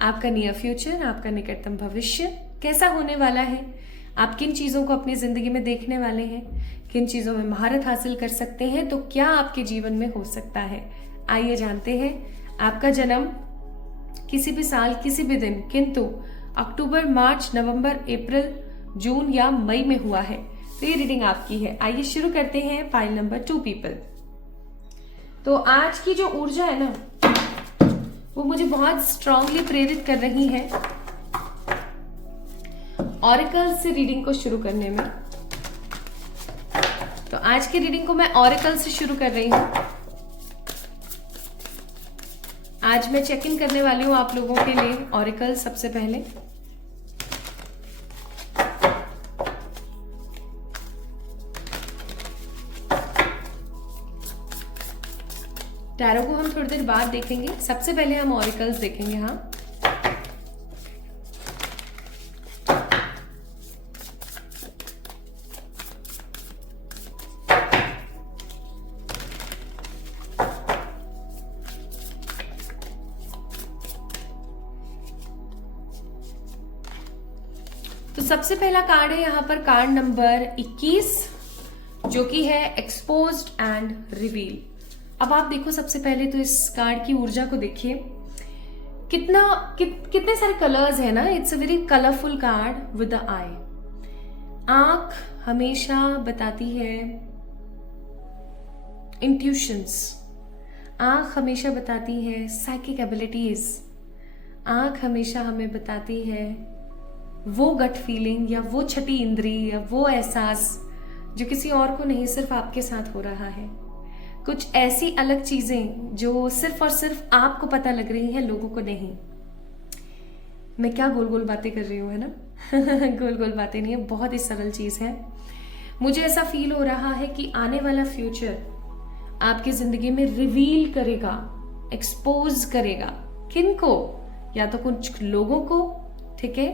आपका नियर फ्यूचर, आपका निकटतम भविष्य कैसा होने वाला है, आप किन चीज़ों को अपनी ज़िंदगी में देखने वाले हैं, किन चीज़ों में महारत हासिल कर सकते हैं, तो क्या आपके जीवन में हो सकता है, आइए जानते हैं। आपका जन्म किसी भी साल, किसी भी दिन, किंतु अक्टूबर, मार्च, नवंबर, अप्रैल, जून या मई में हुआ है, तो ये रीडिंग आपकी है। आइए शुरू करते हैं पाइल नंबर 2 पीपल। तो आज की जो ऊर्जा है ना, वो मुझे बहुत स्ट्रांगली प्रेरित कर रही है ऑरेकल से रीडिंग को शुरू करने में। तो आज की रीडिंग को मैं ऑरेकल से शुरू कर रही हूं। आज मैं चेक इन करने वाली हूं आप लोगों के लिए ऑरेकल सबसे पहले। टैरो को हम थोड़ी देर बाद देखेंगे, सबसे पहले हम ऑरेकल्स देखेंगे। हाँ, तो सबसे पहला कार्ड है यहाँ पर कार्ड नंबर 21, जो कि है एक्सपोज्ड एंड रिवील। अब आप देखो, सबसे पहले तो इस कार्ड की ऊर्जा को देखिए, कितने सारे कलर्स है ना। It's a very colourful card with the eye. आंख हमेशा बताती है इंट्यूशंस, आंख हमेशा बताती है साइकिक एबिलिटीज, आंख हमेशा हमें बताती है वो गट फीलिंग या वो छठी इंद्री या वो एहसास जो किसी और को नहीं, सिर्फ आपके साथ हो रहा है। कुछ ऐसी अलग चीजें जो सिर्फ और सिर्फ आपको पता लग रही हैं, लोगों को नहीं। मैं क्या गोल गोल बातें कर रही हूँ, है ना। गोल गोल बातें नहीं है, बहुत ही सरल चीज है। मुझे ऐसा फील हो रहा है कि आने वाला फ्यूचर आपकी जिंदगी में रिवील करेगा, एक्सपोज करेगा। किनको? या तो कुछ लोगों को, ठीक है।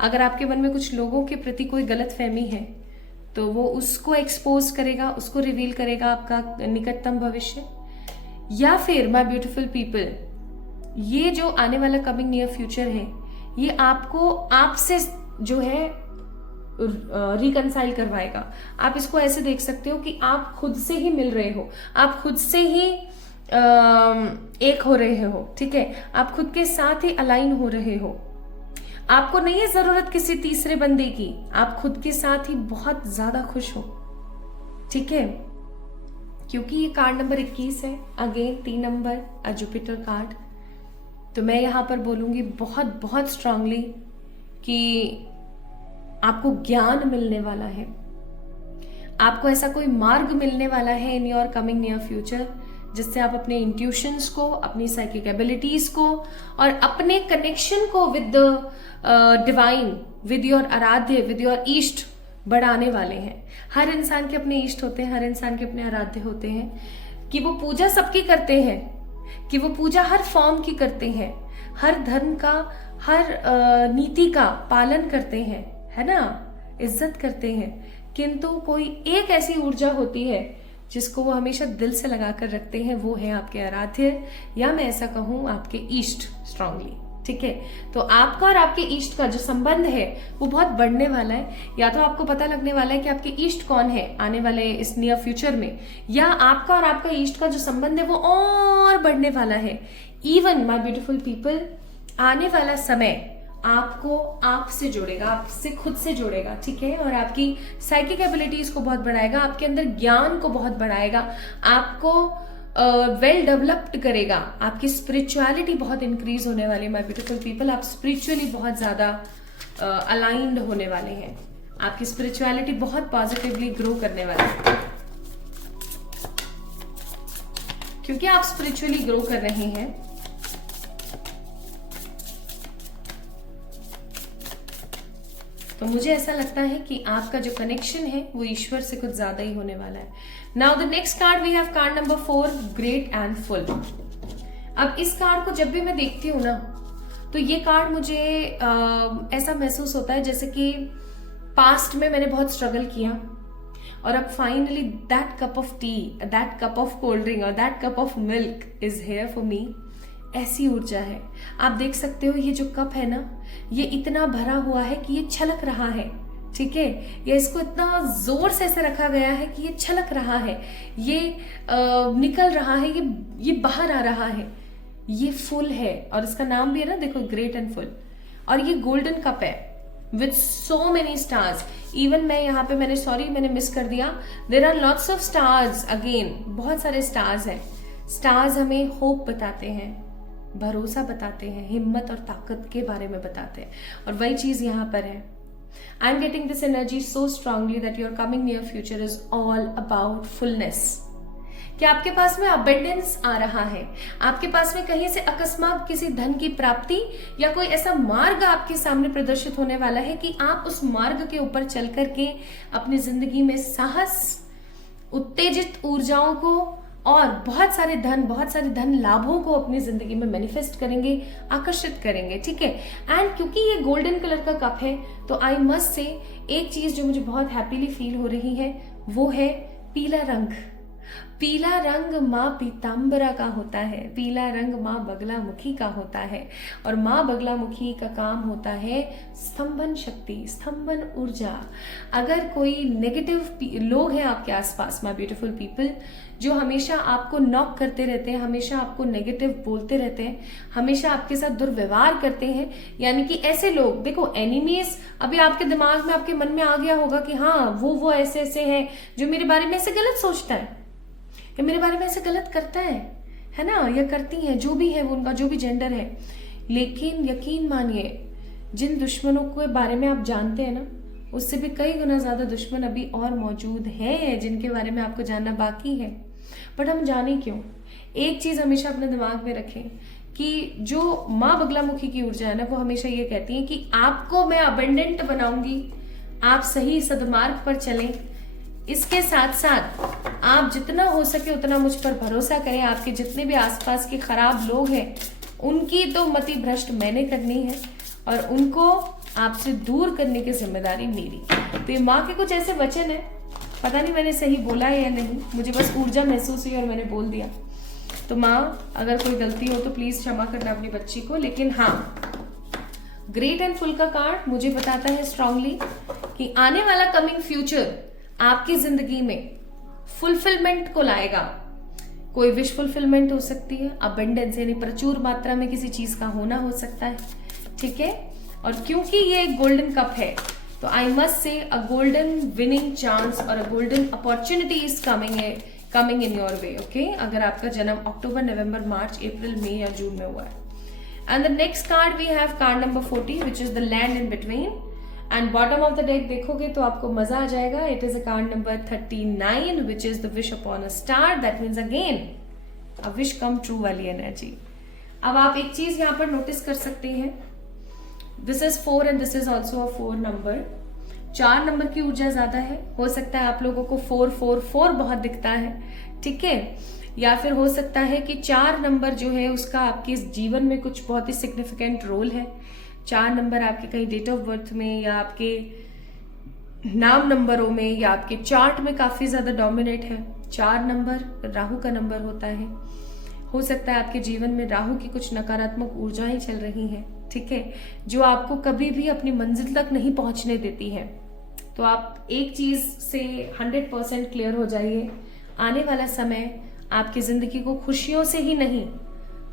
अगर आपके मन में कुछ लोगों के प्रति कोई गलत फहमी है तो वो उसको एक्सपोज करेगा, उसको रिवील करेगा आपका निकटतम भविष्य। या फिर माय ब्यूटीफुल पीपल, ये जो आने वाला कमिंग नियर फ्यूचर है, ये आपको आपसे जो है रिकंसाइल करवाएगा। आप इसको ऐसे देख सकते हो कि आप खुद से ही मिल रहे हो, आप खुद से ही एक हो रहे हो, ठीक है, आप खुद के साथ ही अलाइन हो रहे हो। आपको नहीं है जरूरत किसी तीसरे बंदे की, आप खुद के साथ ही बहुत ज्यादा खुश हो, ठीक है। क्योंकि ये कार्ड नंबर 21 है, अगेन 3 नंबर, अ जुपिटर कार्ड। तो मैं यहां पर बोलूंगी बहुत बहुत स्ट्रांगली कि आपको ज्ञान मिलने वाला है, आपको ऐसा कोई मार्ग मिलने वाला है in your coming near future, जिससे आप अपने इंट्यूशंस को, अपनी साइकिक एबिलिटीज को और अपने कनेक्शन को with the divine, with your आराध्य, विद योर ईष्ट बढ़ाने वाले हैं। हर इंसान के अपने ईष्ट होते हैं, हर इंसान के अपने आराध्य होते हैं, कि वो पूजा सबकी करते हैं, कि वो पूजा हर फॉर्म की करते हैं, हर धर्म का, हर नीति का पालन करते हैं, है ना, इज्जत करते हैं। किंतु कोई एक ऐसी ऊर्जा होती है जिसको वो हमेशा दिल से लगा कर रखते हैं, वो है आपके आराध्य, या मैं ऐसा कहूं आपके ईष्ट स्ट्रांगली, ठीक है। तो आपका और आपके ईष्ट का जो संबंध है वो बहुत बढ़ने वाला है। या तो आपको पता लगने वाला है कि आपके ईष्ट कौन है आने वाले इस नियर फ्यूचर में, या आपका और आपका ईष्ट का जो संबंध है वो और बढ़ने वाला है। इवन माय ब्यूटीफुल पीपल, आने वाला समय आपको आपसे जोड़ेगा, आपसे खुद से जोड़ेगा, ठीक है, और आपकी साइकिक एबिलिटीज को बहुत बढ़ाएगा, आपके अंदर ज्ञान को बहुत बढ़ाएगा, आपको वेल डेवलप्ड करेगा, आपकी स्पिरिचुअलिटी बहुत इंक्रीज होने वाली है। माय ब्यूटीफुल पीपल, आप स्पिरिचुअली बहुत ज्यादा अलाइंड होने वाले हैं, आपकी स्पिरिचुअलिटी बहुत पॉजिटिवली ग्रो करने वाली है, क्योंकि आप स्पिरिचुअली ग्रो कर रहे हैं। तो मुझे ऐसा लगता है कि आपका जो कनेक्शन है वो ईश्वर से कुछ ज्यादा ही होने वाला है। Now the next card we have card number 4, great and full. अब इस कार्ड को जब भी मैं देखती हूँ ना, तो ये कार्ड मुझे ऐसा महसूस होता है जैसे कि पास्ट में मैंने बहुत स्ट्रगल किया और अब finally that cup of tea, that cup of cold drink और that cup of milk is here for me. ऐसी ऊर्जा है। आप देख सकते हो ये जो कप है ना, ये इतना भरा हुआ है कि ये छलक रहा है, ठीक है, ये इसको इतना जोर से ऐसे रखा गया है कि ये छलक रहा है, ये निकल रहा है, ये बाहर आ रहा है, ये फुल है और इसका नाम भी है ना, देखो, ग्रेट एंड फुल। और ये गोल्डन कप है with so many stars. Even मैं यहाँ पे मैंने मिस कर दिया, there are lots of stars, again बहुत सारे स्टार्स हैं। स्टार्स हमें होप बताते हैं, भरोसा बताते हैं, हिम्मत और ताकत के बारे में बताते हैं, और वही चीज यहाँ पर है। I am getting this energy so strongly that your coming near future is all about fullness, कि आपके पास में अबेंडेंस आ रहा है, आपके पास में कहीं से अकस्मात किसी धन की प्राप्ति या कोई ऐसा मार्ग आपके सामने प्रदर्शित होने वाला है कि आप उस मार्ग के ऊपर चल करके अपनी जिंदगी में साहस, उत्तेजित ऊर्जाओं को और बहुत सारे धन लाभों को अपनी जिंदगी में मैनिफेस्ट करेंगे, आकर्षित करेंगे, ठीक है। एंड क्योंकि ये गोल्डन कलर का कप है, तो आई मस्ट से एक चीज जो मुझे बहुत हैप्पीली फील हो रही है वो है पीला रंग। पीला रंग माँ पीताम्बरा का होता है, पीला रंग माँ बगलामुखी का होता है, और माँ बगलामुखी का काम होता है स्तंभन शक्ति, स्तंभन ऊर्जा। अगर कोई नेगेटिव लोग हैं आपके आसपास, माय ब्यूटीफुल पीपल, जो हमेशा आपको नॉक करते रहते हैं, हमेशा आपको नेगेटिव बोलते रहते हैं, हमेशा आपके साथ दुर्व्यवहार करते हैं, यानी कि ऐसे लोग, देखो एनिमीज, अभी आपके दिमाग में, आपके मन में आ गया होगा कि हाँ वो ऐसे ऐसे है जो मेरे बारे में ऐसे गलत सोचता है, या मेरे बारे में ऐसे गलत करता है ना, या करती हैं, जो भी है वो, उनका जो भी जेंडर है। लेकिन यकीन मानिए, जिन दुश्मनों के बारे में आप जानते हैं ना, उससे भी कई गुना ज्यादा दुश्मन अभी और मौजूद हैं जिनके बारे में आपको जानना बाकी है। बट हम जाने क्यों? एक चीज हमेशा अपने दिमाग में रखें कि जो माँ बगलामुखी की ऊर्जा है ना, वो हमेशा ये कहती है कि आपको मैं अबेंडेंट बनाऊंगी, आप सही सदमार्ग पर चलें। इसके साथ साथ आप जितना हो सके उतना मुझ पर भरोसा करें। आपके जितने भी आसपास के खराब लोग हैं उनकी तो मति भ्रष्ट मैंने करनी है और उनको आपसे दूर करने की जिम्मेदारी मेरी। तो ये माँ के कुछ ऐसे वचन है, पता नहीं मैंने सही बोला है या नहीं, मुझे बस ऊर्जा महसूस हुई और मैंने बोल दिया। तो माँ, अगर कोई गलती हो तो प्लीज क्षमा करना अपनी बच्ची को। लेकिन हाँ, ग्रेट एंड फुल का कार्ड मुझे बताता है स्ट्रांगली कि आने वाला कमिंग फ्यूचर आपकी जिंदगी में फुलफिलमेंट को लाएगा। कोई विश फुलफिलमेंट हो सकती है, अबंडेंस यानी प्रचुर मात्रा में किसी चीज का होना हो सकता है, ठीक है। और क्योंकि ये एक गोल्डन कप है तो I must say a golden winning chance और अ golden opportunity is coming in your way, okay. अगर आपका जन्म अक्टूबर, नवंबर, मार्च, अप्रैल, मई या जून में हुआ है। And the next card we have card number 40 which is the land in between. And bottom of the deck देखोगे तो आपको मजा आ जाएगा। It is a card number 39 which is the wish upon a star. That means again a wish come true वाली एनर्जी। अब आप एक चीज यहाँ पर नोटिस कर सकते हैं, this is 4 and this is also a 4 number. 4 number की ऊर्जा ज्यादा है। हो सकता है आप लोगों को 444 बहुत दिखता है, ठीक है। या फिर हो सकता है कि 4 नंबर जो है उसका आपके जीवन में कुछ बहुत ही सिग्निफिकेंट रोल है। 4 नंबर आपके कहीं डेट ऑफ बर्थ में या आपके नाम नंबरों में या आपके चार्ट में काफी ज्यादा डोमिनेट है। 4 नंबर राहु का नंबर होता है। हो सकता है आपके जीवन में राहु की कुछ नकारात्मक ऊर्जाएं चल रही हैं, ठीक है, जो आपको कभी भी अपनी मंजिल तक नहीं पहुंचने देती है। तो आप एक चीज से 100% क्लियर हो जाइए, आने वाला समय आपकी जिंदगी को खुशियों से ही नहीं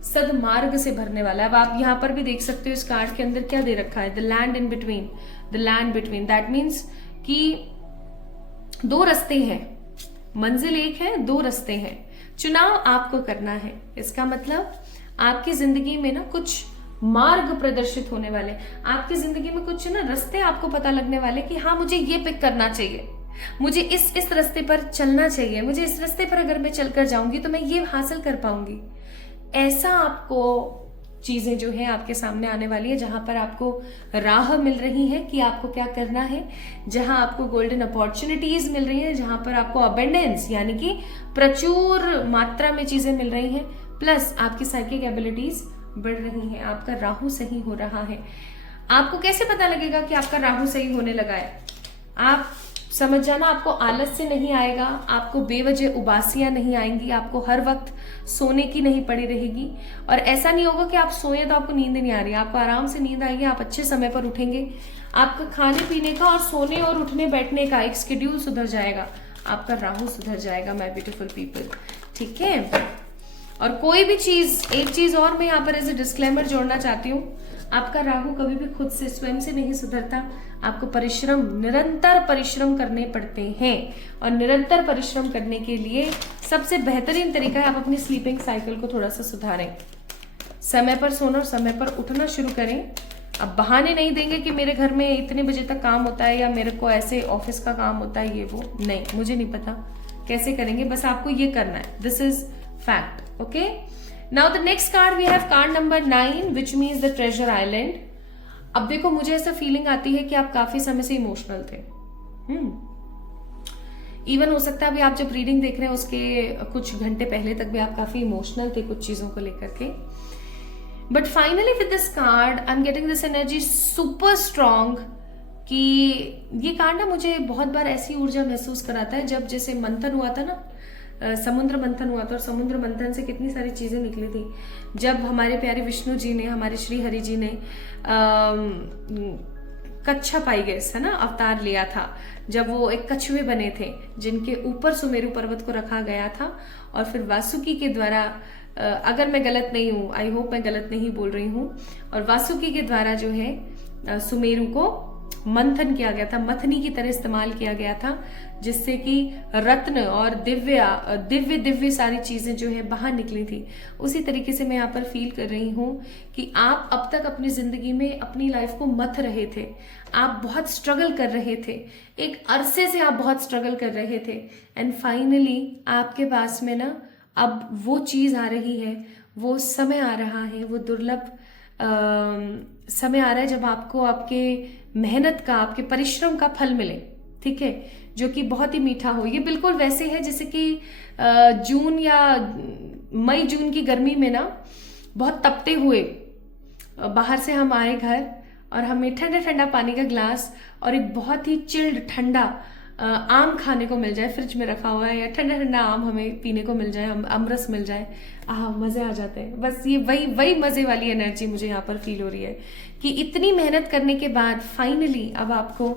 सदमार्ग से भरने वाला है। अब आप यहाँ पर भी देख सकते हो इस कार्ड के अंदर क्या दे रखा है, the land in between. The land between that means कि 2 रास्ते हैं, मंजिल एक है, 2 रास्ते हैं, चुनाव आपको करना है। इसका मतलब आपकी जिंदगी में ना कुछ मार्ग प्रदर्शित होने वाले, आपकी जिंदगी में कुछ ना रास्ते आपको पता लगने वाले कि हाँ मुझे ये पिक करना चाहिए, मुझे इस रास्ते पर चलना चाहिए, मुझे इस रास्ते पर अगर मैं चलकर जाऊंगी तो मैं ये हासिल कर पाऊंगी। ऐसा आपको चीजें जो है आपके सामने आने वाली है, जहां पर आपको राह मिल रही है कि आपको क्या करना है, जहां आपको गोल्डन अपॉर्चुनिटीज मिल रही है, जहां पर आपको अबेंडेंस यानी कि प्रचुर मात्रा में चीजें मिल रही हैं, प्लस आपकी साइकिक एबिलिटीज बढ़ रही हैं, आपका राहु सही हो रहा है। आपको कैसे पता लगेगा कि आपका राहु सही होने लगा है? आप समझ जाना, आपको आलस से नहीं आएगा, आपको बेवजह उबासियां नहीं आएंगी, आपको हर वक्त सोने की नहीं पड़ी रहेगी। और ऐसा नहीं होगा कि आप सोए तो आपको नींद नहीं आ रही, आपको आराम से नींद आएगी, आप अच्छे समय पर उठेंगे, आपका खाने पीने का और सोने और उठने बैठने का एक शेड्यूल सुधर जाएगा, आपका राहु सुधर जाएगा माय ब्यूटीफुल पीपल, ठीक है। और कोई भी चीज, एक चीज और मैं यहाँ पर एज ए डिस्क्लेमर जोड़ना चाहती हूँ, आपका राहु कभी भी खुद से स्वयं से नहीं सुधरता, आपको परिश्रम, निरंतर परिश्रम करने पड़ते हैं। और निरंतर परिश्रम करने के लिए सबसे बेहतरीन तरीका है आप अपनी स्लीपिंग साइकिल को थोड़ा सा सुधारें, समय पर सोना और समय पर उठना शुरू करें। अब बहाने नहीं देंगे कि मेरे घर में इतने बजे तक काम होता है या मेरे को ऐसे ऑफिस का काम होता है, ये वो नहीं, मुझे नहीं पता कैसे करेंगे, बस आपको ये करना है, this is fact, okay. Now the next card we have card number 9 which means the treasure island. अब देखो, मुझे ऐसा फीलिंग आती है कि आप काफी समय से इमोशनल थे। इवन हो सकता है अभी आप जब रीडिंग देख रहे हैं उसके कुछ घंटे पहले तक भी आप काफी इमोशनल थे कुछ चीजों को लेकर के। But finally with this card I am getting this energy super strong कि ये कार्ड ना मुझे बहुत बार ऐसी ऊर्जा महसूस कराता है जब जैसे मंथन हुआ था ना, समुद्र मंथन हुआ था, और समुद्र मंथन से कितनी सारी चीजें निकली थी। जब हमारे प्यारे विष्णु जी ने, हमारे श्री हरि जी ने कच्छा पाई गए है ना अवतार लिया था, जब वो एक कछुए बने थे जिनके ऊपर सुमेरु पर्वत को रखा गया था, और फिर वासुकी के द्वारा, अगर मैं गलत नहीं हूँ, आई होप मैं गलत नहीं बोल रही हूँ, और वासुकी के द्वारा जो है सुमेरु को मंथन किया गया था, मथनी की तरह इस्तेमाल किया गया था, जिससे कि रत्न और दिव्य सारी चीजें जो है बाहर निकली थी। उसी तरीके से मैं यहाँ पर फील कर रही हूँ कि आप अब तक अपनी जिंदगी में अपनी लाइफ को मथ रहे थे, आप बहुत स्ट्रगल कर रहे थे, एक अरसे से आप बहुत स्ट्रगल कर रहे थे, एंड फाइनली आपके पास में ना अब वो चीज आ रही है, वो समय आ रहा है, वो दुर्लभ समय आ रहा है जब आपको आपके मेहनत का, आपके परिश्रम का फल मिले, ठीक है, जो कि बहुत ही मीठा हो। ये बिल्कुल वैसे है जैसे कि जून या मई जून की गर्मी में ना बहुत तपते हुए बाहर से हम आए घर और हमें ठंडा ठंडा पानी का ग्लास और एक बहुत ही चिल्ड ठंडा आम खाने को मिल जाए, फ्रिज में रखा हुआ है, या ठंडा ठंडा आम हमें पीने को मिल जाए, अमरस मिल जाए, मजे आ जाते हैं। बस ये वही मजे वाली एनर्जी मुझे यहाँ पर फील हो रही है कि इतनी मेहनत करने के बाद फाइनली अब आपको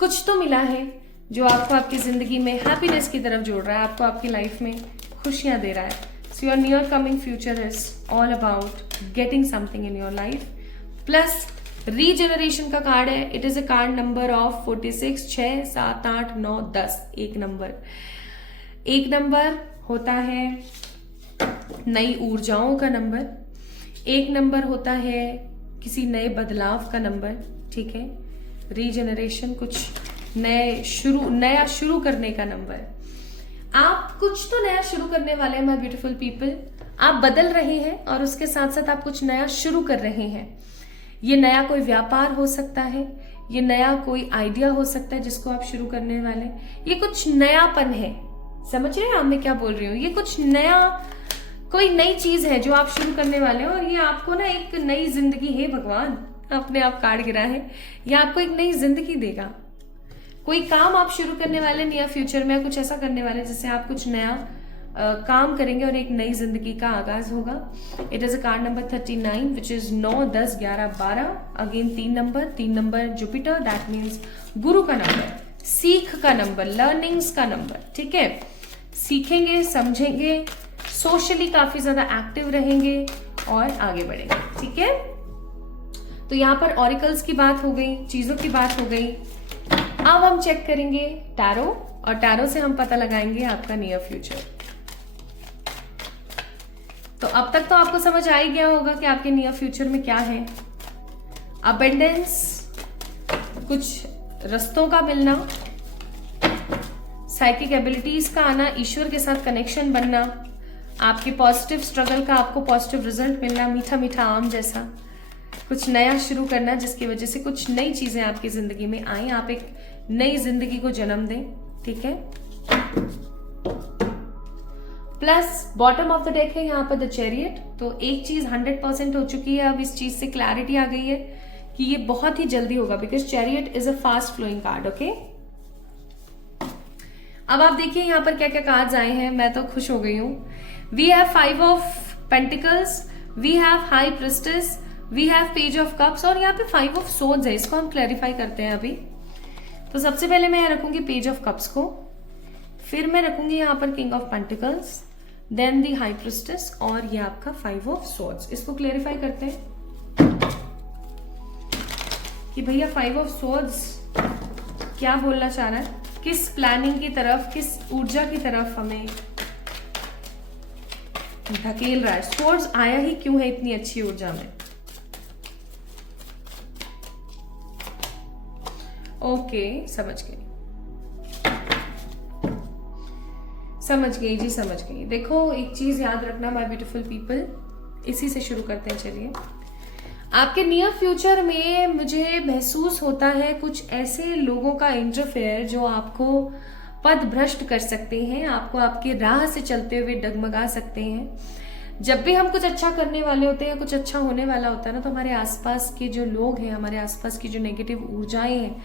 कुछ तो मिला है जो आपको आपकी जिंदगी में हैप्पीनेस की तरफ जोड़ रहा है, आपको आपकी लाइफ में खुशियां दे रहा है. So your near coming future is all about getting something in your life. Plus regeneration का कार्ड है. It is a card number of 46, 6, 7, 8, 9, 10. एक नंबर होता है नई ऊर्जाओं का नंबर. एक नंबर होता है किसी नए बदलाव का नंबर. ठीक है, रीजनरेशन, कुछ नया शुरू करने का नंबर. आप कुछ तो नया शुरू करने वाले हैं माय ब्यूटीफुल पीपल. आप बदल रहे हैं और उसके साथ साथ आप कुछ नया शुरू कर रहे हैं. ये नया कोई व्यापार हो सकता है, ये नया कोई आइडिया हो सकता है जिसको आप शुरू करने वाले. ये कुछ नयापन है. समझ रहे हैं आप मैं क्या बोल रही हूँ? ये कुछ नया, कोई नई चीज है जो आप शुरू करने वाले हो और ये आपको ना एक नई जिंदगी है. भगवान अपने आप कार्ड गिरा है. ये आपको एक नई जिंदगी देगा. कोई काम आप शुरू करने वाले नियर फ्यूचर में, कुछ ऐसा करने वाले जिससे आप कुछ नया काम करेंगे और एक नई जिंदगी का आगाज होगा. It is a card number 39 which is 9, 10, 11, 12. Again 3 number Jupiter. That means गुरु का नंबर, सीख का नंबर, लर्निंग्स का नंबर. ठीक है, सीखेंगे, समझेंगे, सोशली काफी ज्यादा एक्टिव रहेंगे और आगे बढ़ेंगे. ठीक है, तो यहाँ पर ऑरिकल्स की बात हो गई, चीजों की बात हो गई. अब हम चेक करेंगे टैरो, और टैरो से हम पता लगाएंगे आपका नियर फ्यूचर. तो अब तक तो आपको समझ आ ही गया होगा कि आपके नियर फ्यूचर में क्या है. अबेंडेंस, कुछ रस्तों का मिलना, साइकिक एबिलिटीज का आना, ईश्वर के साथ कनेक्शन बनना, आपके पॉजिटिव स्ट्रगल का आपको पॉजिटिव रिजल्ट मिलना, मीठा मीठा आम जैसा, कुछ नया शुरू करना जिसकी वजह से कुछ नई चीजें आपकी जिंदगी में आए, आप एक नई जिंदगी को जन्म दें. ठीक है, plus bottom of the deck है यहाँ पर द चैरियट. तो एक चीज 100% हो चुकी है. अब इस चीज से क्लैरिटी आ गई है कि ये बहुत ही जल्दी होगा, because chariot is a fast flowing card. Okay, अब आप देखिए यहाँ पर क्या क्या कार्ड्स आए हैं. मैं तो खुश हो गई हूं. We have 5 of pentacles, we have high priestess, we have page of cups और यहाँ पे 5 ऑफ सोर्ड्स है. इसको हम क्लैरिफाई करते हैं अभी. तो सबसे पहले मैं रखूंगी पेज ऑफ कप्स को, फिर मैं रखूंगी यहाँ पर king of pentacles, then the high priestess और ये आपका 5 ऑफ सोर्ड्स. इसको क्लेरिफाई करते हैं कि भैया 5 ऑफ सोर्ड्स क्या बोलना चाह रहा है, किस प्लानिंग की तरफ, किस ऊर्जा की तरफ हमें धकेल रहा है. सोर्ड्स आया ही क्यों है इतनी अच्छी ऊर्जा में. ओके, समझ गई जी, समझ गई. देखो एक चीज याद रखना माय ब्यूटीफुल पीपल, इसी से शुरू करते हैं. चलिए, आपके नियर फ्यूचर में मुझे महसूस होता है कुछ ऐसे लोगों का इंटरफेयर जो आपको पद भ्रष्ट कर सकते हैं, आपको आपके राह से चलते हुए डगमगा सकते हैं. जब भी हम कुछ अच्छा करने वाले होते हैं, कुछ अच्छा होने वाला होता है ना, तो हमारे आसपास के जो लोग हैं, हमारे आसपास की जो नेगेटिव ऊर्जाएं हैं,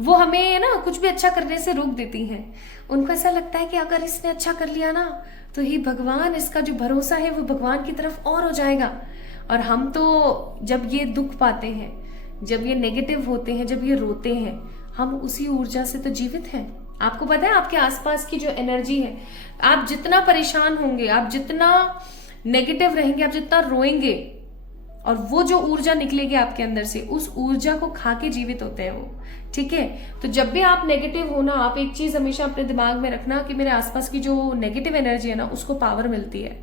वो हमें ना कुछ भी अच्छा करने से रोक देती हैं. उनको ऐसा लगता है कि अगर इसने अच्छा कर लिया ना तो ही भगवान, इसका जो भरोसा है वो भगवान की तरफ और हो जाएगा. और हम तो जब ये दुख पाते हैं, जब ये नेगेटिव होते हैं, जब ये रोते हैं, हम उसी ऊर्जा से तो जीवित हैं. आपको पता है आपके आसपास की जो एनर्जी है, आप जितना परेशान होंगे, आप जितना नेगेटिव रहेंगे, आप जितना रोएंगे, और वो जो ऊर्जा निकलेगी आपके अंदर से, उस ऊर्जा को खा के जीवित होते हैं वो. ठीक है, तो जब भी आप नेगेटिव हो ना, आप एक चीज हमेशा अपने दिमाग में रखना कि मेरे आसपास की जो नेगेटिव एनर्जी है ना, उसको पावर मिलती है.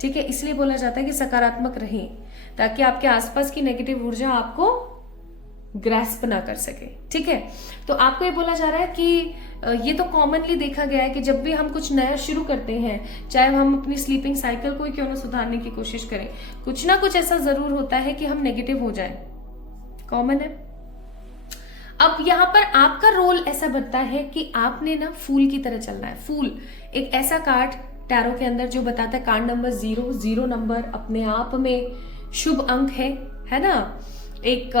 ठीक है, इसलिए बोला जाता है कि सकारात्मक रहें, ताकि आपके आसपास की नेगेटिव ऊर्जा आपको ग्रैस्प ना कर सके. ठीक है, तो आपको ये बोला जा रहा है कि ये तो कॉमनली देखा गया है कि जब भी हम कुछ नया शुरू करते हैं, चाहे हम अपनी स्लीपिंग साइकिल को ही क्यों ना सुधारने की कोशिश करें, कुछ ना कुछ ऐसा जरूर होता है कि हम नेगेटिव हो जाएं. कॉमन है. अब यहाँ पर आपका रोल ऐसा बनता है कि आपने ना फूल की तरह चलना है. फूल एक ऐसा कार्ड टैरो के अंदर जो बताता है, कार्ड नंबर 0 नंबर अपने आप में शुभ अंक है ना, एक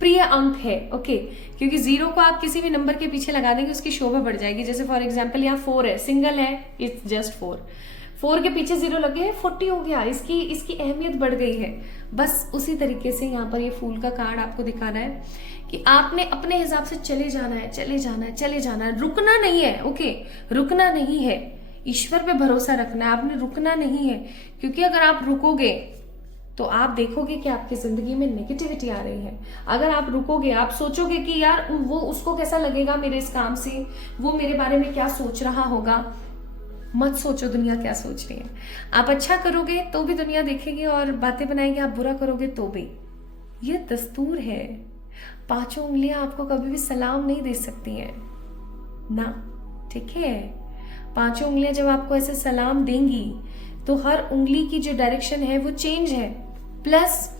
प्रिय अंक है. ओके, क्योंकि 0 को आप किसी भी नंबर के पीछे लगा देंगे, उसकी शोभा बढ़ जाएगी. जैसे फॉर एग्जांपल यहाँ 4 है, सिंगल है, इट्स जस्ट 4. 4 के पीछे 0 लगे हैं, 40 हो गया, इसकी अहमियत बढ़ गई है। बस उसी तरीके से यहाँ पर ये फूल का कार्ड आपको दिखाना है कि आपने अपने हिसाब से चले जाना है, चले जाना है, चले जाना है, रुकना नहीं है। ओके, रुकना नहीं है, ईश्वर पे भरोसा रखना है, आपने रुकना नहीं है। क्योंकि अगर आप रुकोगे तो आप देखोगे कि आपकी जिंदगी में नेगेटिविटी आ रही है। अगर आप रुकोगे, आप सोचोगे कि यार वो उसको कैसा लगेगा मेरे इस काम से, वो मेरे बारे में क्या सोच रहा होगा। मत सोचो दुनिया क्या सोच रही है। आप अच्छा करोगे तो भी दुनिया देखेगी और बातें बनाएगी, आप बुरा करोगे तो भी। ये दस्तूर है। 5 उंगलियां आपको कभी भी सलाम नहीं दे सकती हैं ना, ठीक है। 5 उंगलियां जब आपको ऐसे सलाम देंगी तो हर उंगली की जो डायरेक्शन है वो चेंज है, प्लस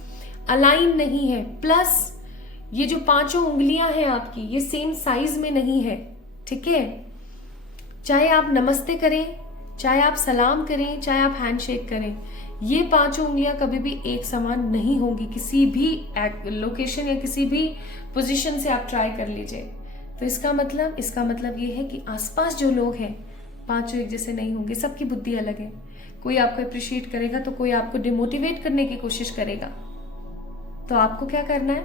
अलाइन नहीं है, प्लस ये जो 5 उंगलियां हैं आपकी ये सेम साइज में नहीं है, ठीक है। चाहे आप नमस्ते करें, चाहे आप सलाम करें, चाहे आप हैंडशेक करें, ये 5 उंगलियां कभी भी एक समान नहीं होंगी। किसी भी लोकेशन या किसी भी पोजीशन से आप ट्राई कर लीजिए। तो इसका मतलब ये है कि आसपास जो लोग हैं 5 एक जैसे नहीं होंगे, सबकी बुद्धि अलग है। कोई आपको अप्रिशिएट करेगा तो कोई आपको डिमोटिवेट करने की कोशिश करेगा। तो आपको क्या करना है,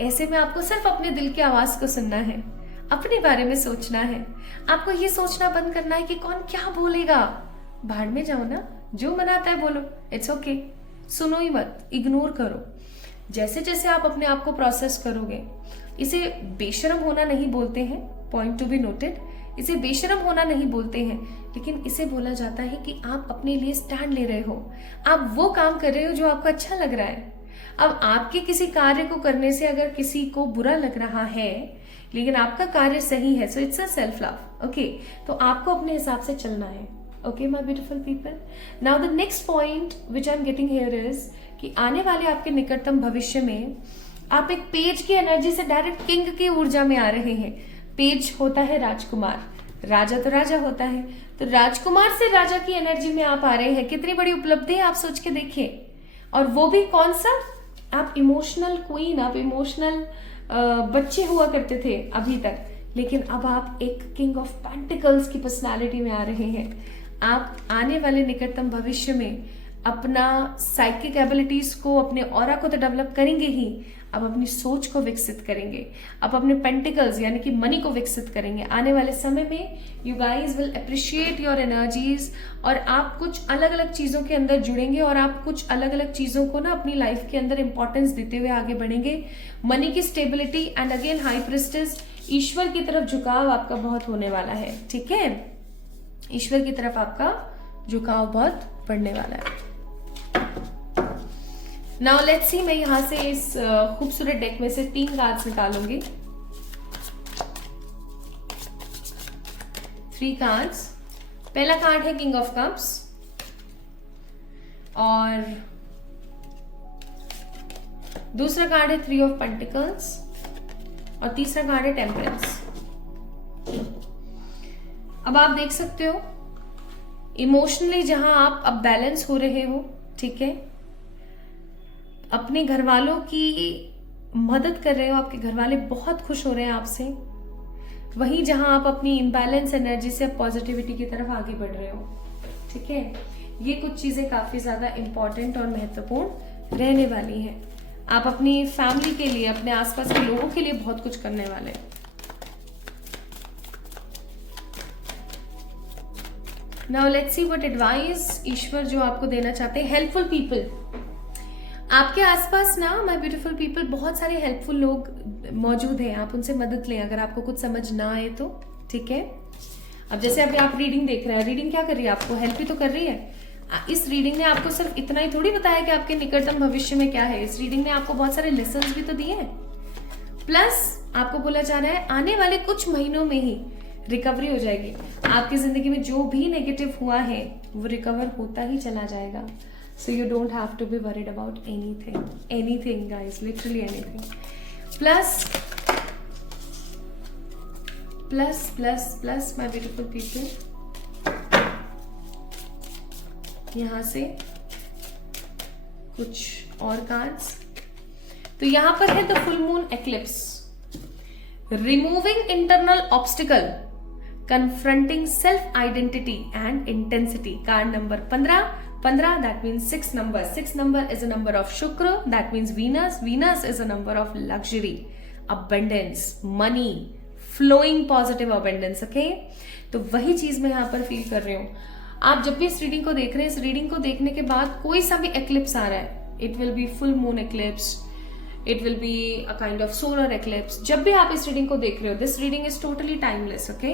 ऐसे में आपको सिर्फ अपने दिल की आवाज को सुनना है, अपने बारे में सोचना है। आपको ये सोचना बंद करना है कि कौन क्या बोलेगा। भाड़ में जाओ ना, जो मन आता है बोलो, इट्स ओके। सुनो ही मत, इग्नोर करो। जैसे जैसे आप अपने आप को प्रोसेस करोगे, इसे बेशरम होना नहीं बोलते हैं, पॉइंट टू बी नोटेड। इसे बेशरम होना नहीं बोलते हैं, लेकिन इसे बोला जाता है कि आप अपने लिए स्टैंड ले रहे हो, आप वो काम कर रहे हो जो आपको अच्छा लग रहा है। अब आपके किसी कार्य को करने से अगर किसी को बुरा लग रहा है लेकिन आपका कार्य सही है, so it's a self love. Okay, तो आपको अपने हिसाब से चलना है। Okay my beautiful people, now the next point which I am getting here is कि आने वाले आपके निकटतम भविष्य में आप एक पेज की एनर्जी से डायरेक्ट किंग की ऊर्जा में आ रहे हैं। पेज होता है राजकुमार, राजा तो राजा होता है, तो राजकुमार से राजा की एनर्जी में आप आ रहे हैं। कितनी बड़ी उपलब्धि है, आप सोच के देखिए। और वो भी कौन सा, आप इमोशनल क्वीन, आप इमोशनल बच्चे हुआ करते थे अभी तक, लेकिन अब आप एक किंग ऑफ पेंटिकल्स की पर्सनालिटी में आ रहे हैं। आप आने वाले निकटतम भविष्य में अपना साइकिक एबिलिटीज को, अपने ऑरा को तो डेवलप करेंगे ही, अब अपनी सोच को विकसित करेंगे, अब अपने पेंटिकल्स यानी कि मनी को विकसित करेंगे। आने वाले समय में you guys will appreciate your energies और आप कुछ अलग अलग चीजों के अंदर जुड़ेंगे और आप कुछ अलग अलग चीजों को ना अपनी लाइफ के अंदर इंपॉर्टेंस देते हुए आगे बढ़ेंगे। मनी की stability and again high priestess, ईश्वर की तरफ झुकाव आपका बहुत होने वाला है, ठीक है। ईश्वर की तरफ आपका झुकाव बहुत बढ़ने वाला है। नाउ लेट्स सी, मैं यहां से इस खूबसूरत डेक में से 3 कार्ड्स निकालूंगी। 3 कार्ड्स। पहला कार्ड है किंग ऑफ कप्स और दूसरा कार्ड है 3 ऑफ पेंटिकल्स और तीसरा कार्ड है टेम्परेंस। अब आप देख सकते हो इमोशनली जहां आप अब बैलेंस हो रहे हो, ठीक है, अपने घर वालों की मदद कर रहे हो, आपके घर वाले बहुत खुश हो रहे हैं आपसे, वहीं जहां आप अपनी इम्बैलेंस एनर्जी से पॉजिटिविटी की तरफ आगे बढ़ रहे हो, ठीक है। ये कुछ चीजें काफी ज्यादा इंपॉर्टेंट और महत्वपूर्ण रहने वाली हैं। आप अपनी फैमिली के लिए, अपने आसपास के लोगों के लिए बहुत कुछ करने वाले हैं। Now let's see what advice ईश्वर जो आपको देना चाहते हैं। हेल्पफुल पीपल, आपके आसपास ना माय ब्यूटीफुल पीपल बहुत सारे हेल्पफुल लोग मौजूद हैं। आप उनसे मदद लें अगर आपको कुछ समझ ना आए तो, ठीक है। अब जैसे अभी आप रीडिंग देख रहे हैं, रीडिंग क्या कर रही है, आपको हेल्प ही तो कर रही है। इस रीडिंग ने आपको सिर्फ इतना ही थोड़ी बताया कि आपके निकटतम भविष्य में क्या है। इस रीडिंग ने आपको बहुत सारे लेसन्स भी तो दिए हैं। प्लस आपको बोला जा रहा है आने वाले कुछ महीनों में ही रिकवरी हो जाएगी। आपकी जिंदगी में जो भी नेगेटिव हुआ है वो रिकवर होता ही चला जाएगा। So you don't have to be worried about anything guys, literally anything. Plus my beautiful people, यहाँ से कुछ और कार्ड्स। तो यहाँ पर है the full moon eclipse, removing internal obstacle, confronting self identity and intensity. Card number 15, 15 that means 6 number. 6 number is a number of Shukra, that means Venus. Venus is a number of luxury, abundance, money, flowing positive abundance. Okay, तो वही चीज मैं यहाँ पर feel कर रही हूँ. आप जब भी इस रीडिंग को देख रहे हैं, इस रीडिंग को देखने के बाद कोई सा भी एक्लिप्स आ रहा है, it will be full moon eclipse, it will be a kind of solar eclipse. जब भी आप इस रीडिंग को देख रहे हो, this reading is totally timeless. Okay,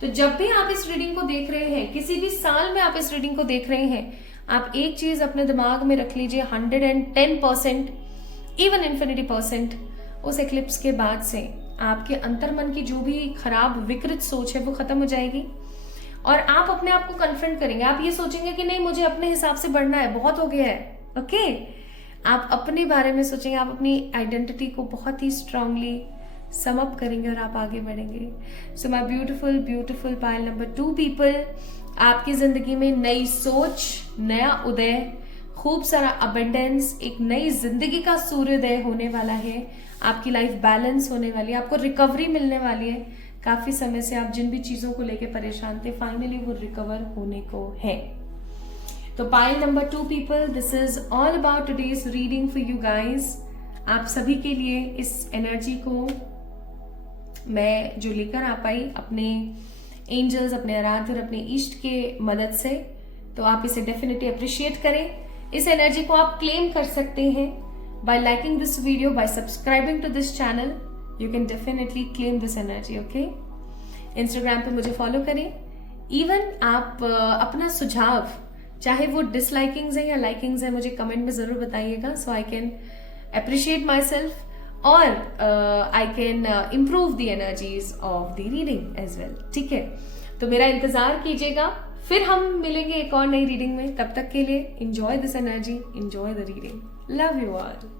तो जब भी आप इस रीडिंग को देख रहे हैं, किसी भी साल में आप इस रीडिंग को देख रहे हैं, आप एक चीज अपने दिमाग में रख लीजिए, 110%, इवन infinity%, उस एक्लिप्स के बाद से आपके अंतर्मन की जो भी खराब विकृत सोच है वो खत्म हो जाएगी और आप अपने आप को कन्फ्रंट करेंगे. आप ये सोचेंगे कि नहीं, मुझे अपने हिसाब से बढ़ना है, बहुत हो गया है. ओके, आप अपने बारे में सोचेंगे, आप अपनी आइडेंटिटी को बहुत ही स्ट्रांगली सम अप करेंगे और आप आगे बढ़ेंगे. So my beautiful beautiful pile number 2 people, आपकी जिंदगी में नई सोच, नया उदय, खूब सारा अबंडेंस, एक नई जिंदगी का सूर्योदय होने वाला है. आपकी लाइफ बैलेंस होने वाली है, आपको रिकवरी मिलने वाली है. काफी समय से आप जिन भी चीजों को लेकर परेशान थे, फाइनली वो रिकवर होने को है. तो pile number 2 people, this is all about today's reading for you guys. आप सभी के लिए इस एनर्जी को मैं जो लेकर आ पाई अपने एंजल्स, अपने आराध्य और अपने इष्ट के मदद से, तो आप इसे डेफिनेटली अप्रिशिएट करें. इस एनर्जी को आप क्लेम कर सकते हैं by liking this video, by subscribing to this channel. You can definitely claim this energy. Okay, Instagram पे मुझे फॉलो करें. इवन आप अपना सुझाव, चाहे वो डिसलाइकिंग्स है या लाइकिंग्स है, मुझे कमेंट में जरूर बताइएगा, so I can appreciate myself और I can improve the energies of the reading as well. ठीक है, तो मेरा इंतजार कीजिएगा. फिर हम मिलेंगे एक और नई रीडिंग में. तब तक के लिए enjoy this energy, enjoy the reading. Love you all.